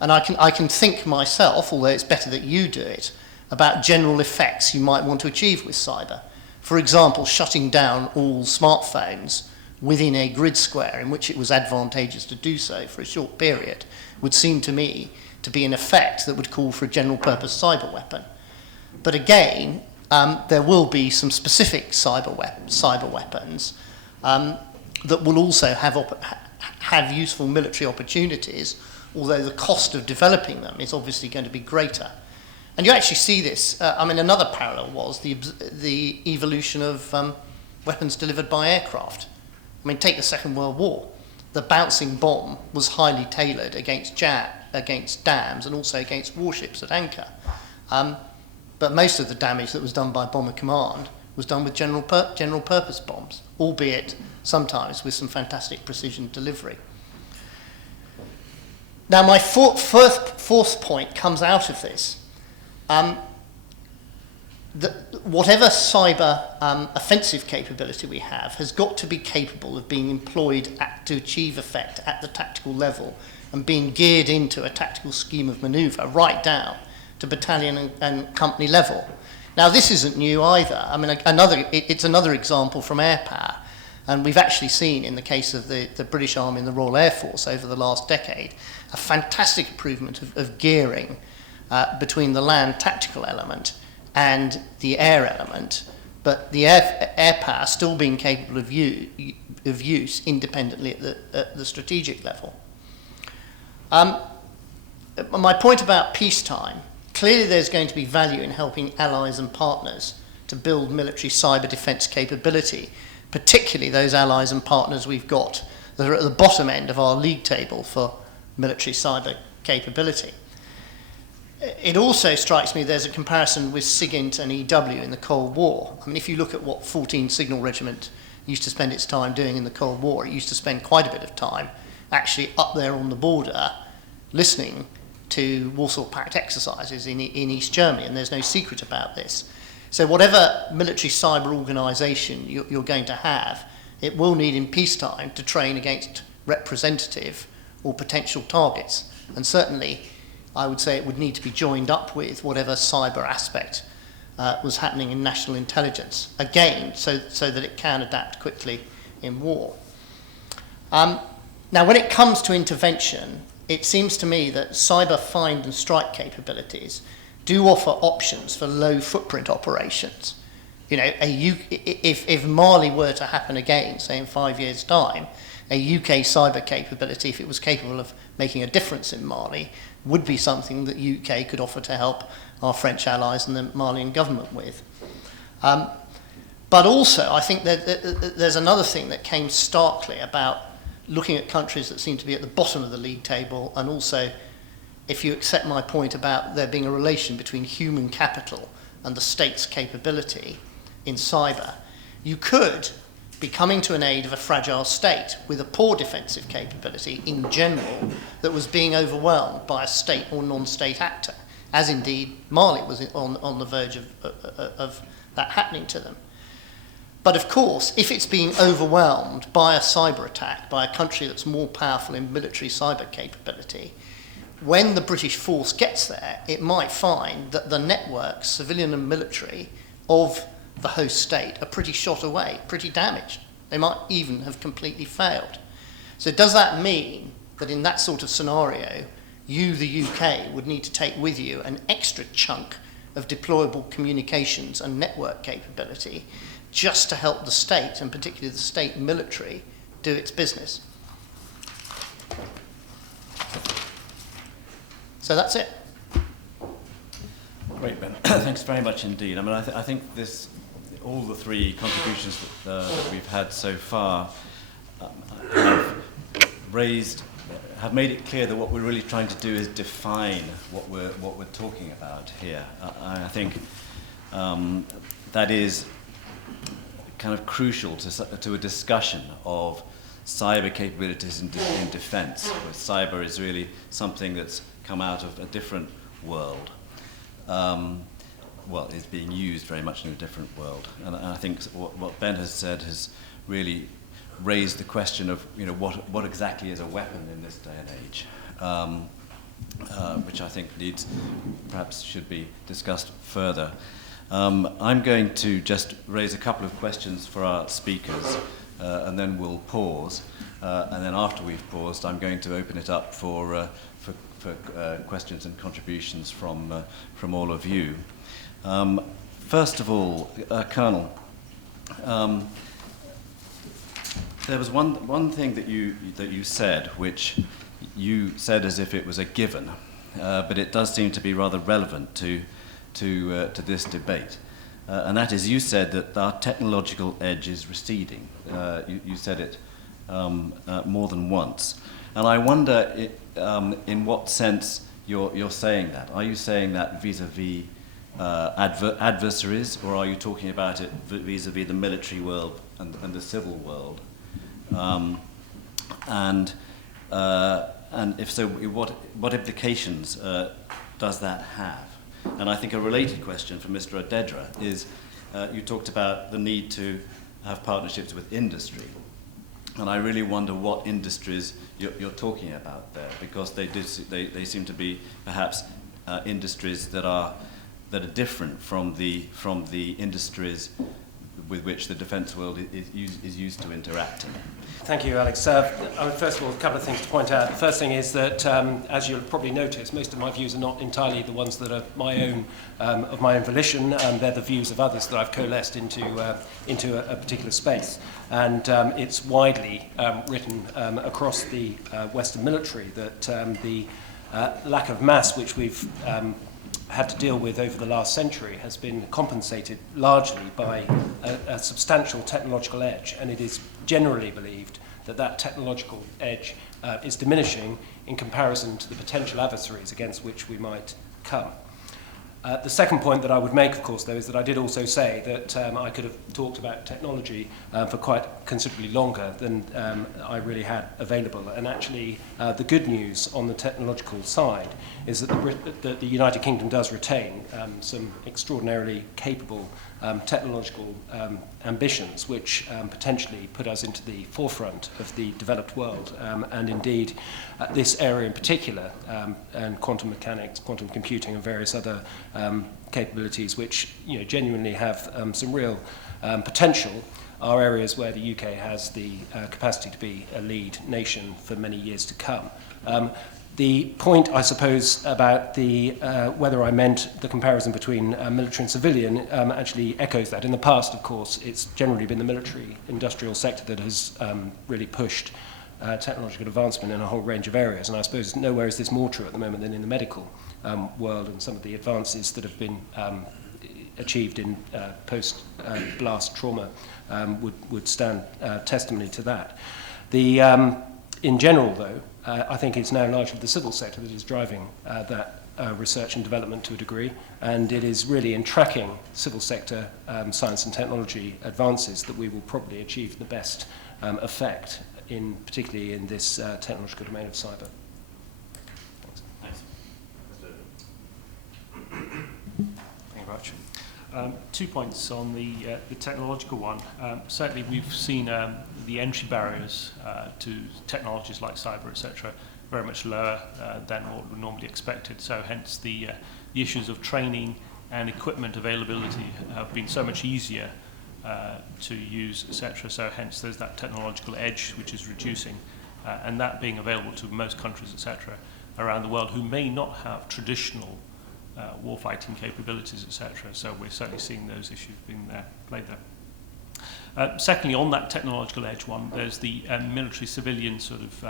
and I can think myself, although it's better that you do it, about general effects you might want to achieve with cyber. For example, shutting down all smartphones within a grid square in which it was advantageous to do so for a short period would seem to me to be an effect that would call for a general purpose cyber weapon. But again, there will be some specific cyber weapons that will also have useful military opportunities, although the cost of developing them is obviously going to be greater. And you actually see this, another parallel was the evolution of weapons delivered by aircraft. Take the Second World War. The bouncing bomb was highly tailored against dams and also against warships at anchor. But most of the damage that was done by Bomber Command was done with general purpose bombs, albeit sometimes with some fantastic precision delivery. Now, my fourth point comes out of this. Whatever cyber offensive capability we have has got to be capable of being employed to achieve effect at the tactical level and being geared into a tactical scheme of manoeuvre right down to battalion and company level. Now, this isn't new either. I mean, it's another example from air power. And we've actually seen, in the case of the British Army and the Royal Air Force over the last decade, a fantastic improvement of gearing between the land tactical element and the air element, but the air power still being capable of use independently at the strategic level. My point about peacetime, clearly there's going to be value in helping allies and partners to build military cyber defence capability, particularly those allies and partners we've got that are at the bottom end of our league table for military cyber capability. It also strikes me there's a comparison with SIGINT and EW in the Cold War. I mean, if you look at what 14th Signal Regiment used to spend its time doing in the Cold War, it used to spend quite a bit of time actually up there on the border listening to Warsaw Pact exercises in East Germany, and there's no secret about this. So whatever military cyber organisation you're going to have, it will need in peacetime to train against representative or potential targets. And certainly, I would say it would need to be joined up with whatever cyber aspect was happening in national intelligence, again, so that it can adapt quickly in war. Now, when it comes to intervention, it seems to me that cyber find and strike capabilities do offer options for low footprint operations. You know, if Mali were to happen again, say in 5 years' time, a UK cyber capability, if it was capable of making a difference in Mali, would be something that UK could offer to help our French allies and the Malian government with. But also, I think that there's another thing that came starkly about looking at countries that seem to be at the bottom of the league table, and also, if you accept my point about there being a relation between human capital and the state's capability in cyber, you could be coming to an aid of a fragile state with a poor defensive capability in general that was being overwhelmed by a state or non-state actor, as indeed Mali was on the verge of that happening to them. But of course, if it's being overwhelmed by a cyber attack, by a country that's more powerful in military cyber capability, when the British force gets there, it might find that the networks, civilian and military, of the host state are pretty shot away, pretty damaged. They might even have completely failed. So does that mean that in that sort of scenario, you, the UK, would need to take with you an extra chunk of deployable communications and network capability just to help the state, and particularly the state military, do its business? So that's it. Great, Ben. Thanks very much indeed. I mean, I think all the three contributions that we've had so far have made it clear that what we're really trying to do is define what we're talking about here. I think that is kind of crucial to a discussion of cyber capabilities in defence. Where cyber is really something that's come out of a different world. Well, it's being used very much in a different world. And I think what Ben has said has really raised the question of, you know, what exactly is a weapon in this day and age, which I think perhaps should be discussed further. I'm going to just raise a couple of questions for our speakers, and then we'll pause. And then after we've paused, I'm going to open it up for questions and contributions from all of you. First of all, Colonel, there was one thing that you said, which you said as if it was a given, but it does seem to be rather relevant to this debate, and that is, you said that our technological edge is receding. You said it more than once, and I wonder in what sense you're saying that. Are you saying that vis-a-vis adversaries, or are you talking about it vis-à-vis the military world and the civil world? And if so, what implications does that have? And I think a related question for Mr. Adedra is, you talked about the need to have partnerships with industry. And I really wonder what industries you're talking about there, because they seem to be perhaps industries that are different from the industries with which the defence world is used to interacting. Thank you, Alex. First of all, a couple of things to point out. The first thing is that, as you'll probably notice, most of my views are not entirely the ones that are my own, of my own volition. They're the views of others that I've coalesced into a particular space. And it's widely written across the Western military that the lack of mass which we've had to deal with over the last century has been compensated largely by a substantial technological edge, and it is generally believed that that technological edge is diminishing in comparison to the potential adversaries against which we might come. The second point that I would make, of course, though, is that I did also say that I could have talked about technology for quite considerably longer than I really had available. And actually, the good news on the technological side is that the United Kingdom does retain some extraordinarily capable technological ambitions, which potentially put us into the forefront of the developed world. And indeed, this area in particular, and quantum mechanics, quantum computing, and various other capabilities which genuinely have some real potential, are areas where the UK has the capacity to be a lead nation for many years to come. The point, I suppose, about the whether I meant the comparison between military and civilian actually echoes that. In the past, of course, it's generally been the military industrial sector that has really pushed technological advancement in a whole range of areas. And I suppose nowhere is this more true at the moment than in the medical world, and some of the advances that have been achieved in post-blast trauma would stand testimony to that. In general, though, I think it's now largely the civil sector that is driving that research and development to a degree, and it is really in tracking civil sector science and technology advances that we will probably achieve the best effect, particularly in this technological domain of cyber. Thanks. Thank you very much. 2 points on the technological one. Certainly we've seen the entry barriers to technologies like cyber, etc., very much lower than what we normally expected. So hence the issues of training and equipment availability have been so much easier to use, etc. So hence there's that technological edge which is reducing, and that being available to most countries, etc., around the world who may not have traditional warfighting capabilities, etc. So we're certainly seeing those issues being played there. Secondly, on that technological edge one, there's the military-civilian sort of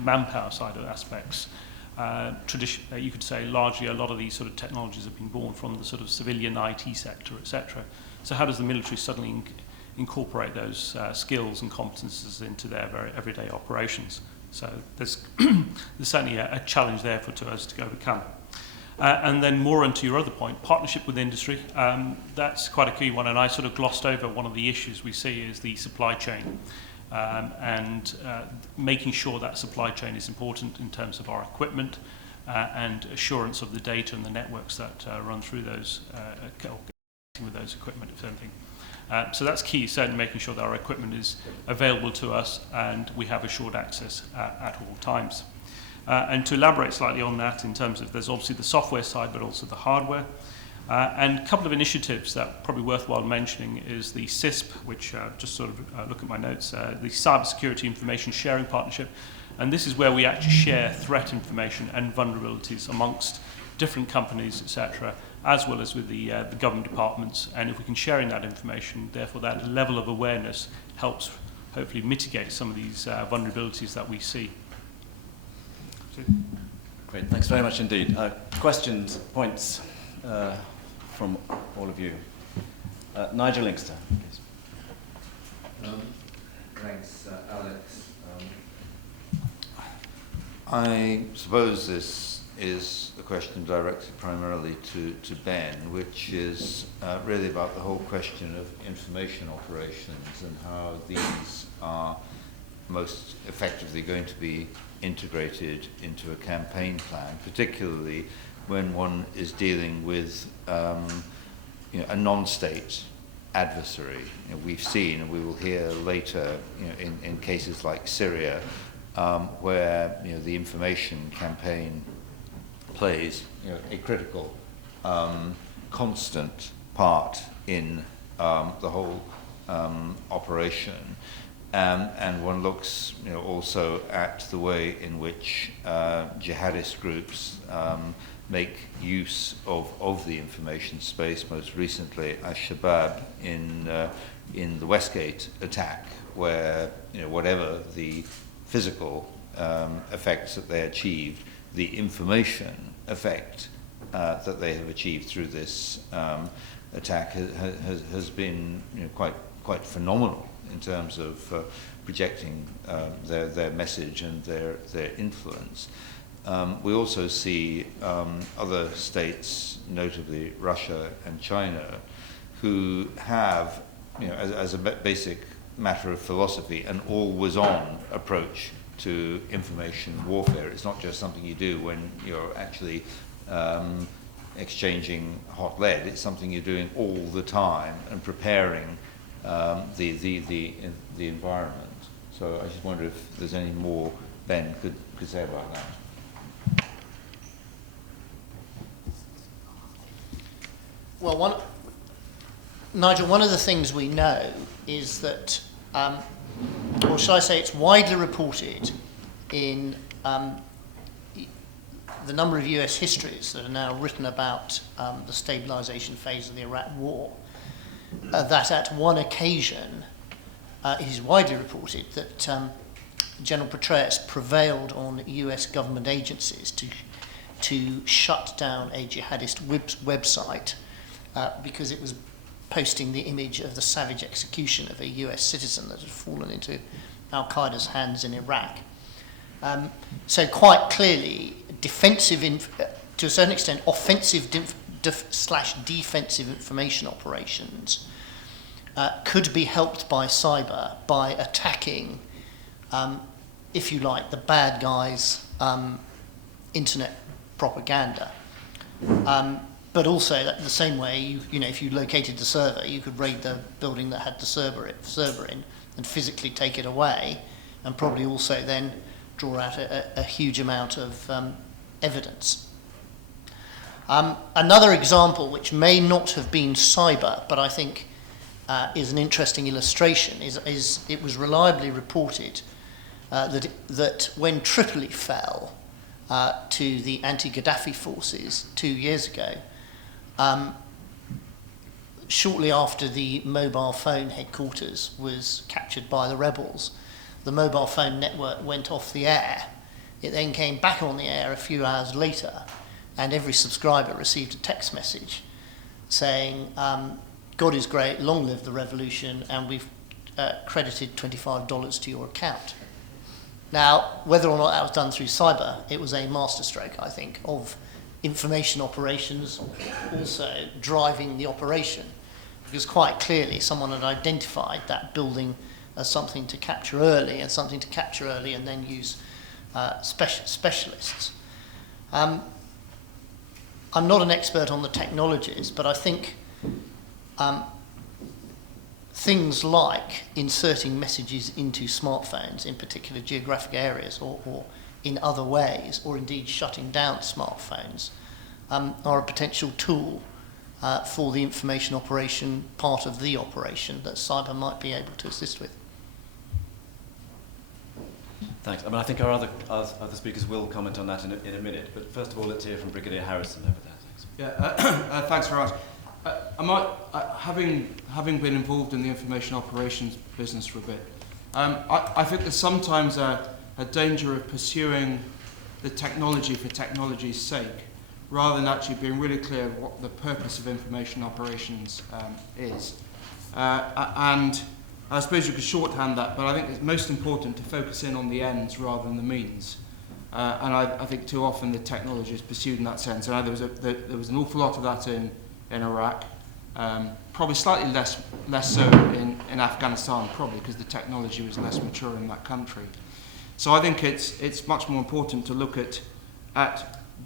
manpower side of aspects. You could say largely a lot of these sort of technologies have been born from the sort of civilian IT sector, etc. So how does the military suddenly incorporate those skills and competences into their very everyday operations? So there's certainly a challenge there to us to overcome. And then more onto your other point, partnership with industry. That's quite a key one, and I sort of glossed over one of the issues we see is the supply chain. And making sure that supply chain is important in terms of our equipment and assurance of the data and the networks that run through those, with those equipment, if anything. So that's key, certainly making sure that our equipment is available to us and we have assured access at all times. And to elaborate slightly on that in terms of, there's obviously the software side, but also the hardware. And a couple of initiatives that are probably worthwhile mentioning is the CISP, which just sort of look at my notes, the Cybersecurity Information Sharing Partnership. And this is where we actually share threat information and vulnerabilities amongst different companies, etc., as well as with the government departments. And if we can share in that information, therefore that level of awareness helps hopefully mitigate some of these vulnerabilities that we see. Great, thanks very much indeed. Questions, points from all of you. Nigel Inkster, please. Thanks, Alex. I suppose this is a question directed primarily to Ben, which is really about the whole question of information operations and how these are most effectively going to be integrated into a campaign plan, particularly when one is dealing with a non-state adversary. We've seen, and we will hear later, in cases like Syria, where the information campaign plays a critical, constant part in the whole operation. And one looks also at the way in which jihadist groups make use of the information space, most recently Al-Shabaab in the Westgate attack, where whatever the physical effects that they achieved, the information effect that they have achieved through this attack has been quite phenomenal in terms of projecting their message and their influence. We also see other states, notably Russia and China, who have, as a basic matter of philosophy, an always-on approach to information warfare. It's not just something you do when you're actually exchanging hot lead. It's something you're doing all the time and preparing the environment. So I just wonder if there's any more Ben could say about that. Well, Nigel, one of the things we know is that, or shall I say, it's widely reported in the number of US histories that are now written about the stabilization phase of the Iraq War, that at one occasion, it is widely reported that General Petraeus prevailed on US government agencies to shut down a jihadist website because it was posting the image of the savage execution of a US citizen that had fallen into Al-Qaeda's hands in Iraq. So quite clearly, defensive, to a certain extent, offensive slash defensive information operations could be helped by cyber by attacking, if you like, the bad guys' internet propaganda. But also, the same way, if you located the server, you could raid the building that had the server in and physically take it away, and probably also then draw out a huge amount of evidence. Another example, which may not have been cyber, but I think is an interesting illustration, is it was reliably reported that when Tripoli fell to the anti-Gaddafi forces 2 years ago, shortly after the mobile phone headquarters was captured by the rebels, the mobile phone network went off the air. It then came back on the air a few hours later, and every subscriber received a text message saying, God is great, long live the revolution, and we've credited $25 to your account. Now, whether or not that was done through cyber, it was a masterstroke, I think, of information operations also driving the operation, because quite clearly someone had identified that building as something to capture early and then use specialists. I'm not an expert on the technologies, but I think things like inserting messages into smartphones in particular geographic areas or in other ways, or indeed shutting down smartphones, are a potential tool for the information operation, part of the operation that cyber might be able to assist with. Thanks. I think our other speakers will comment on that in a minute, but first of all, let's hear from Brigadier Harrison over there. Thanks. Yeah, thanks very much. Having been involved in the information operations business for a bit, I think there's sometimes a danger of pursuing the technology for technology's sake, rather than actually being really clear what the purpose of information operations is. And I suppose you could shorthand that, but I think it's most important to focus in on the ends rather than the means. And I think too often the technology is pursued in that sense. And there was an awful lot of that in Iraq, probably slightly less so in Afghanistan, probably because the technology was less mature in that country. So I think it's much more important to look at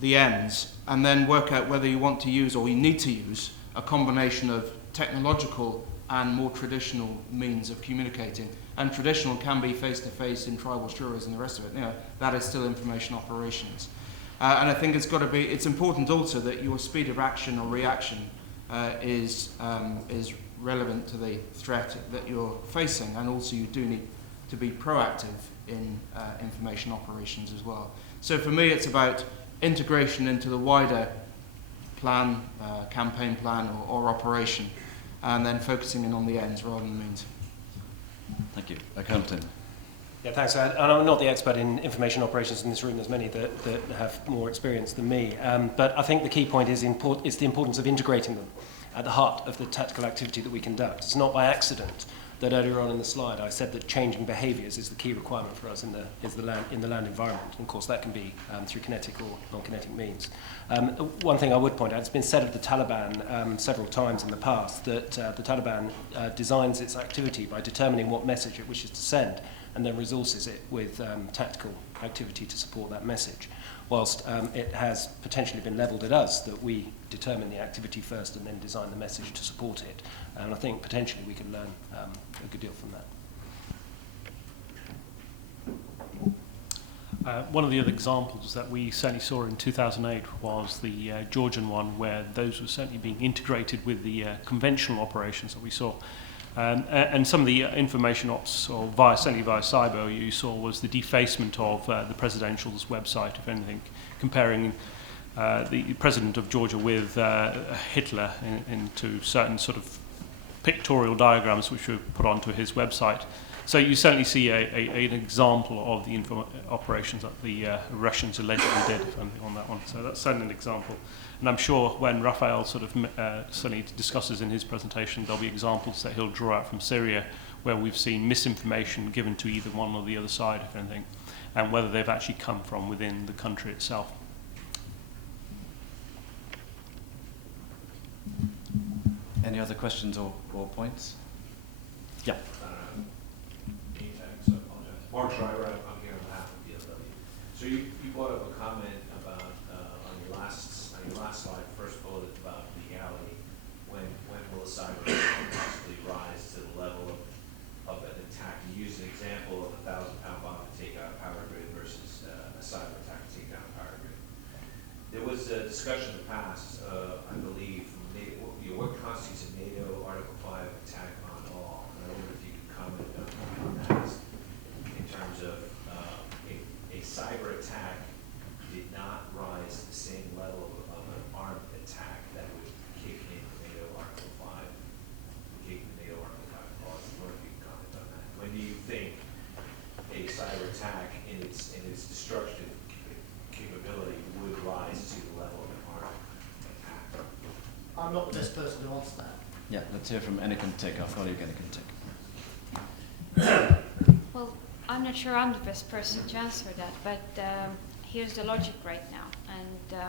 the ends and then work out whether you want to use or you need to use a combination of technological and more traditional means of communicating. And traditional can be face-to-face in tribal shuras and the rest of it. You know, that is still information operations. And I think it's important also that your speed of action or reaction is relevant to the threat that you're facing, and also you do need to be proactive in information operations as well. So for me, it's about integration into the wider plan, campaign plan or operation, and then focusing in on the ends rather than the means. Thank you. Compton. Yeah, thanks. And I'm not the expert in information operations in this room. There's many that have more experience than me. But I think the key point is the importance of integrating them at the heart of the tactical activity that we conduct. It's not by accident that earlier on in the slide I said that changing behaviours is the key requirement for us in the land environment. And of course that can be through kinetic or non-kinetic means. One thing I would point out, it's been said of the Taliban several times in the past that the Taliban designs its activity by determining what message it wishes to send and then resources it with tactical activity to support that message. Whilst it has potentially been levelled at us that we determine the activity first and then design the message to support it. And I think potentially we can learn a good deal from that. One of the other examples that we certainly saw in 2008 was the Georgian one, where those were certainly being integrated with the conventional operations that we saw. And some of the information ops, or certainly via cyber, you saw was the defacement of the presidential's website, if anything, comparing the president of Georgia with Hitler into certain sort of pictorial diagrams which were put onto his website. So you certainly see an example of the operations that the Russians allegedly did on that one. So that's certainly an example. And I'm sure when Raphael sort of certainly discusses in his presentation, there'll be examples that he'll draw out from Syria where we've seen misinformation given to either one or the other side, if anything, and whether they've actually come from within the country itself. Any other questions or points? Yeah. Mark Schreiber, I'm here on behalf of DFW. So you brought up a comment about on your last slide, first bullet, about legality. When will a cyber attack possibly rise to the level of an attack? You used an example of a 1,000-pound bomb to take out a power grid versus a cyber attack to take down a power grid. There was a discussion in the past, I believe, from NATO, what constitutes a NATO Article 5 attack on all. And I wonder if you could comment on that. In terms of a cyber attack did not rise to the same level of an armed attack that would kick in NATO Article 5, kick the NATO Article 5 clause. I wonder if you can comment on that. When do you think a cyber attack in its destructive capability would rise to the level of an armed attack? I'm not the best person to answer that. Yeah, let's hear from Eniken Tik, our colleague Eniken Tik. Well, I'm not sure I'm the best person to answer that, but here's the logic right now. And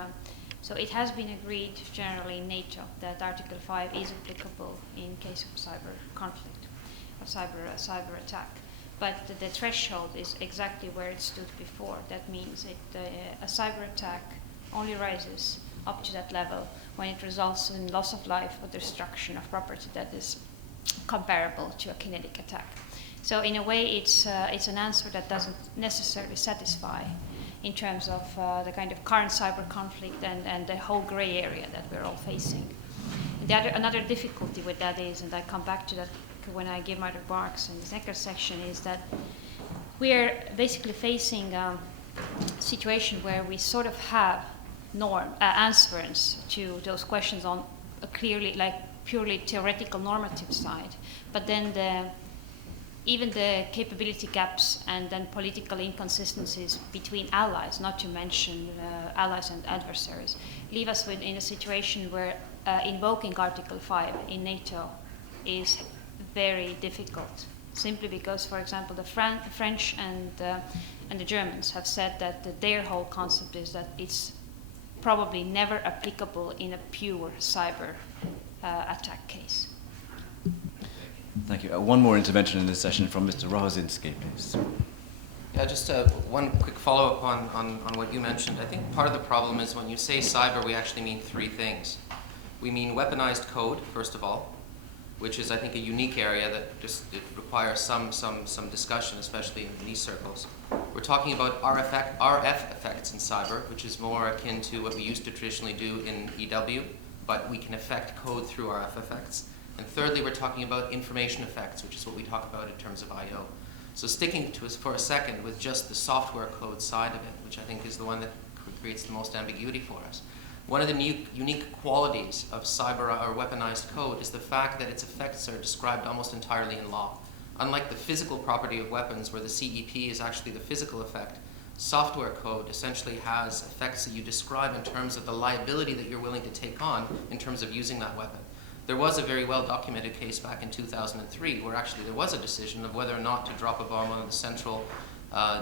so it has been agreed generally in NATO that Article 5 is applicable in case of cyber conflict or cyber attack. But the threshold is exactly where it stood before. That means a cyber attack only rises up to that level when it results in loss of life or destruction of property that is comparable to a kinetic attack. So in a way, it's an answer that doesn't necessarily satisfy in terms of the kind of current cyber conflict and the whole gray area that we're all facing. Another difficulty with that is, and I come back to that when I give my remarks in the second section, is that we're basically facing a situation where we sort of have answers to those questions on a clearly, like, purely theoretical normative side, but then even the capability gaps and then political inconsistencies between allies, not to mention allies and adversaries, leave us in a situation where invoking Article 5 in NATO is very difficult simply because, for example, the French and the Germans have said that their whole concept is that it's probably never applicable in a pure cyber attack case. Thank you. One more intervention in this session from Mr. Rohozinski, please. Yeah, just one quick follow-up on what you mentioned. I think part of the problem is when you say cyber, we actually mean three things. We mean weaponized code, first of all, which is, I think, a unique area that just it requires some discussion, especially in these circles. We're talking about RF effects in cyber, which is more akin to what we used to traditionally do in EW, but we can affect code through RF effects. And thirdly, we're talking about information effects, which is what we talk about in terms of I/O. So sticking to us for a second with just the software code side of it, which I think is the one that creates the most ambiguity for us. One of the unique qualities of cyber or weaponized code is the fact that its effects are described almost entirely in law. Unlike the physical property of weapons, where the CEP is actually the physical effect, software code essentially has effects that you describe in terms of the liability that you're willing to take on in terms of using that weapon. There was a very well-documented case back in 2003 where actually there was a decision of whether or not to drop a bomb on the central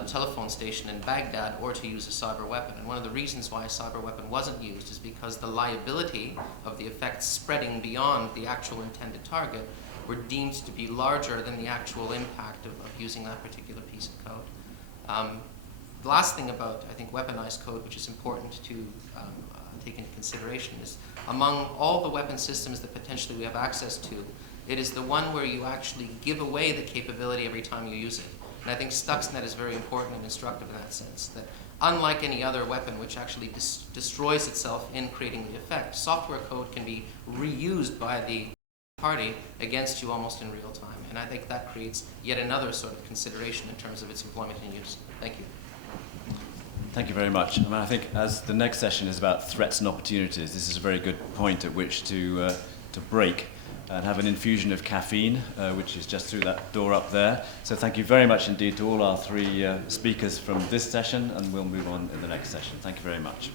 telephone station in Baghdad or to use a cyber weapon. And one of the reasons why a cyber weapon wasn't used is because the liability of the effects spreading beyond the actual intended target were deemed to be larger than the actual impact of using that particular piece of code. The last thing about, I think, weaponized code, which is important to take into consideration, is among all the weapon systems that potentially we have access to, it is the one where you actually give away the capability every time you use it. And I think Stuxnet is very important and instructive in that sense, that unlike any other weapon which actually destroys itself in creating the effect, software code can be reused by the party against you almost in real time. And I think that creates yet another sort of consideration in terms of its employment and use. Thank you. Thank you very much. I think as the next session is about threats and opportunities, this is a very good point at which to break and have an infusion of caffeine, which is just through that door up there. So thank you very much indeed to all our three speakers from this session, and we'll move on in the next session. Thank you very much.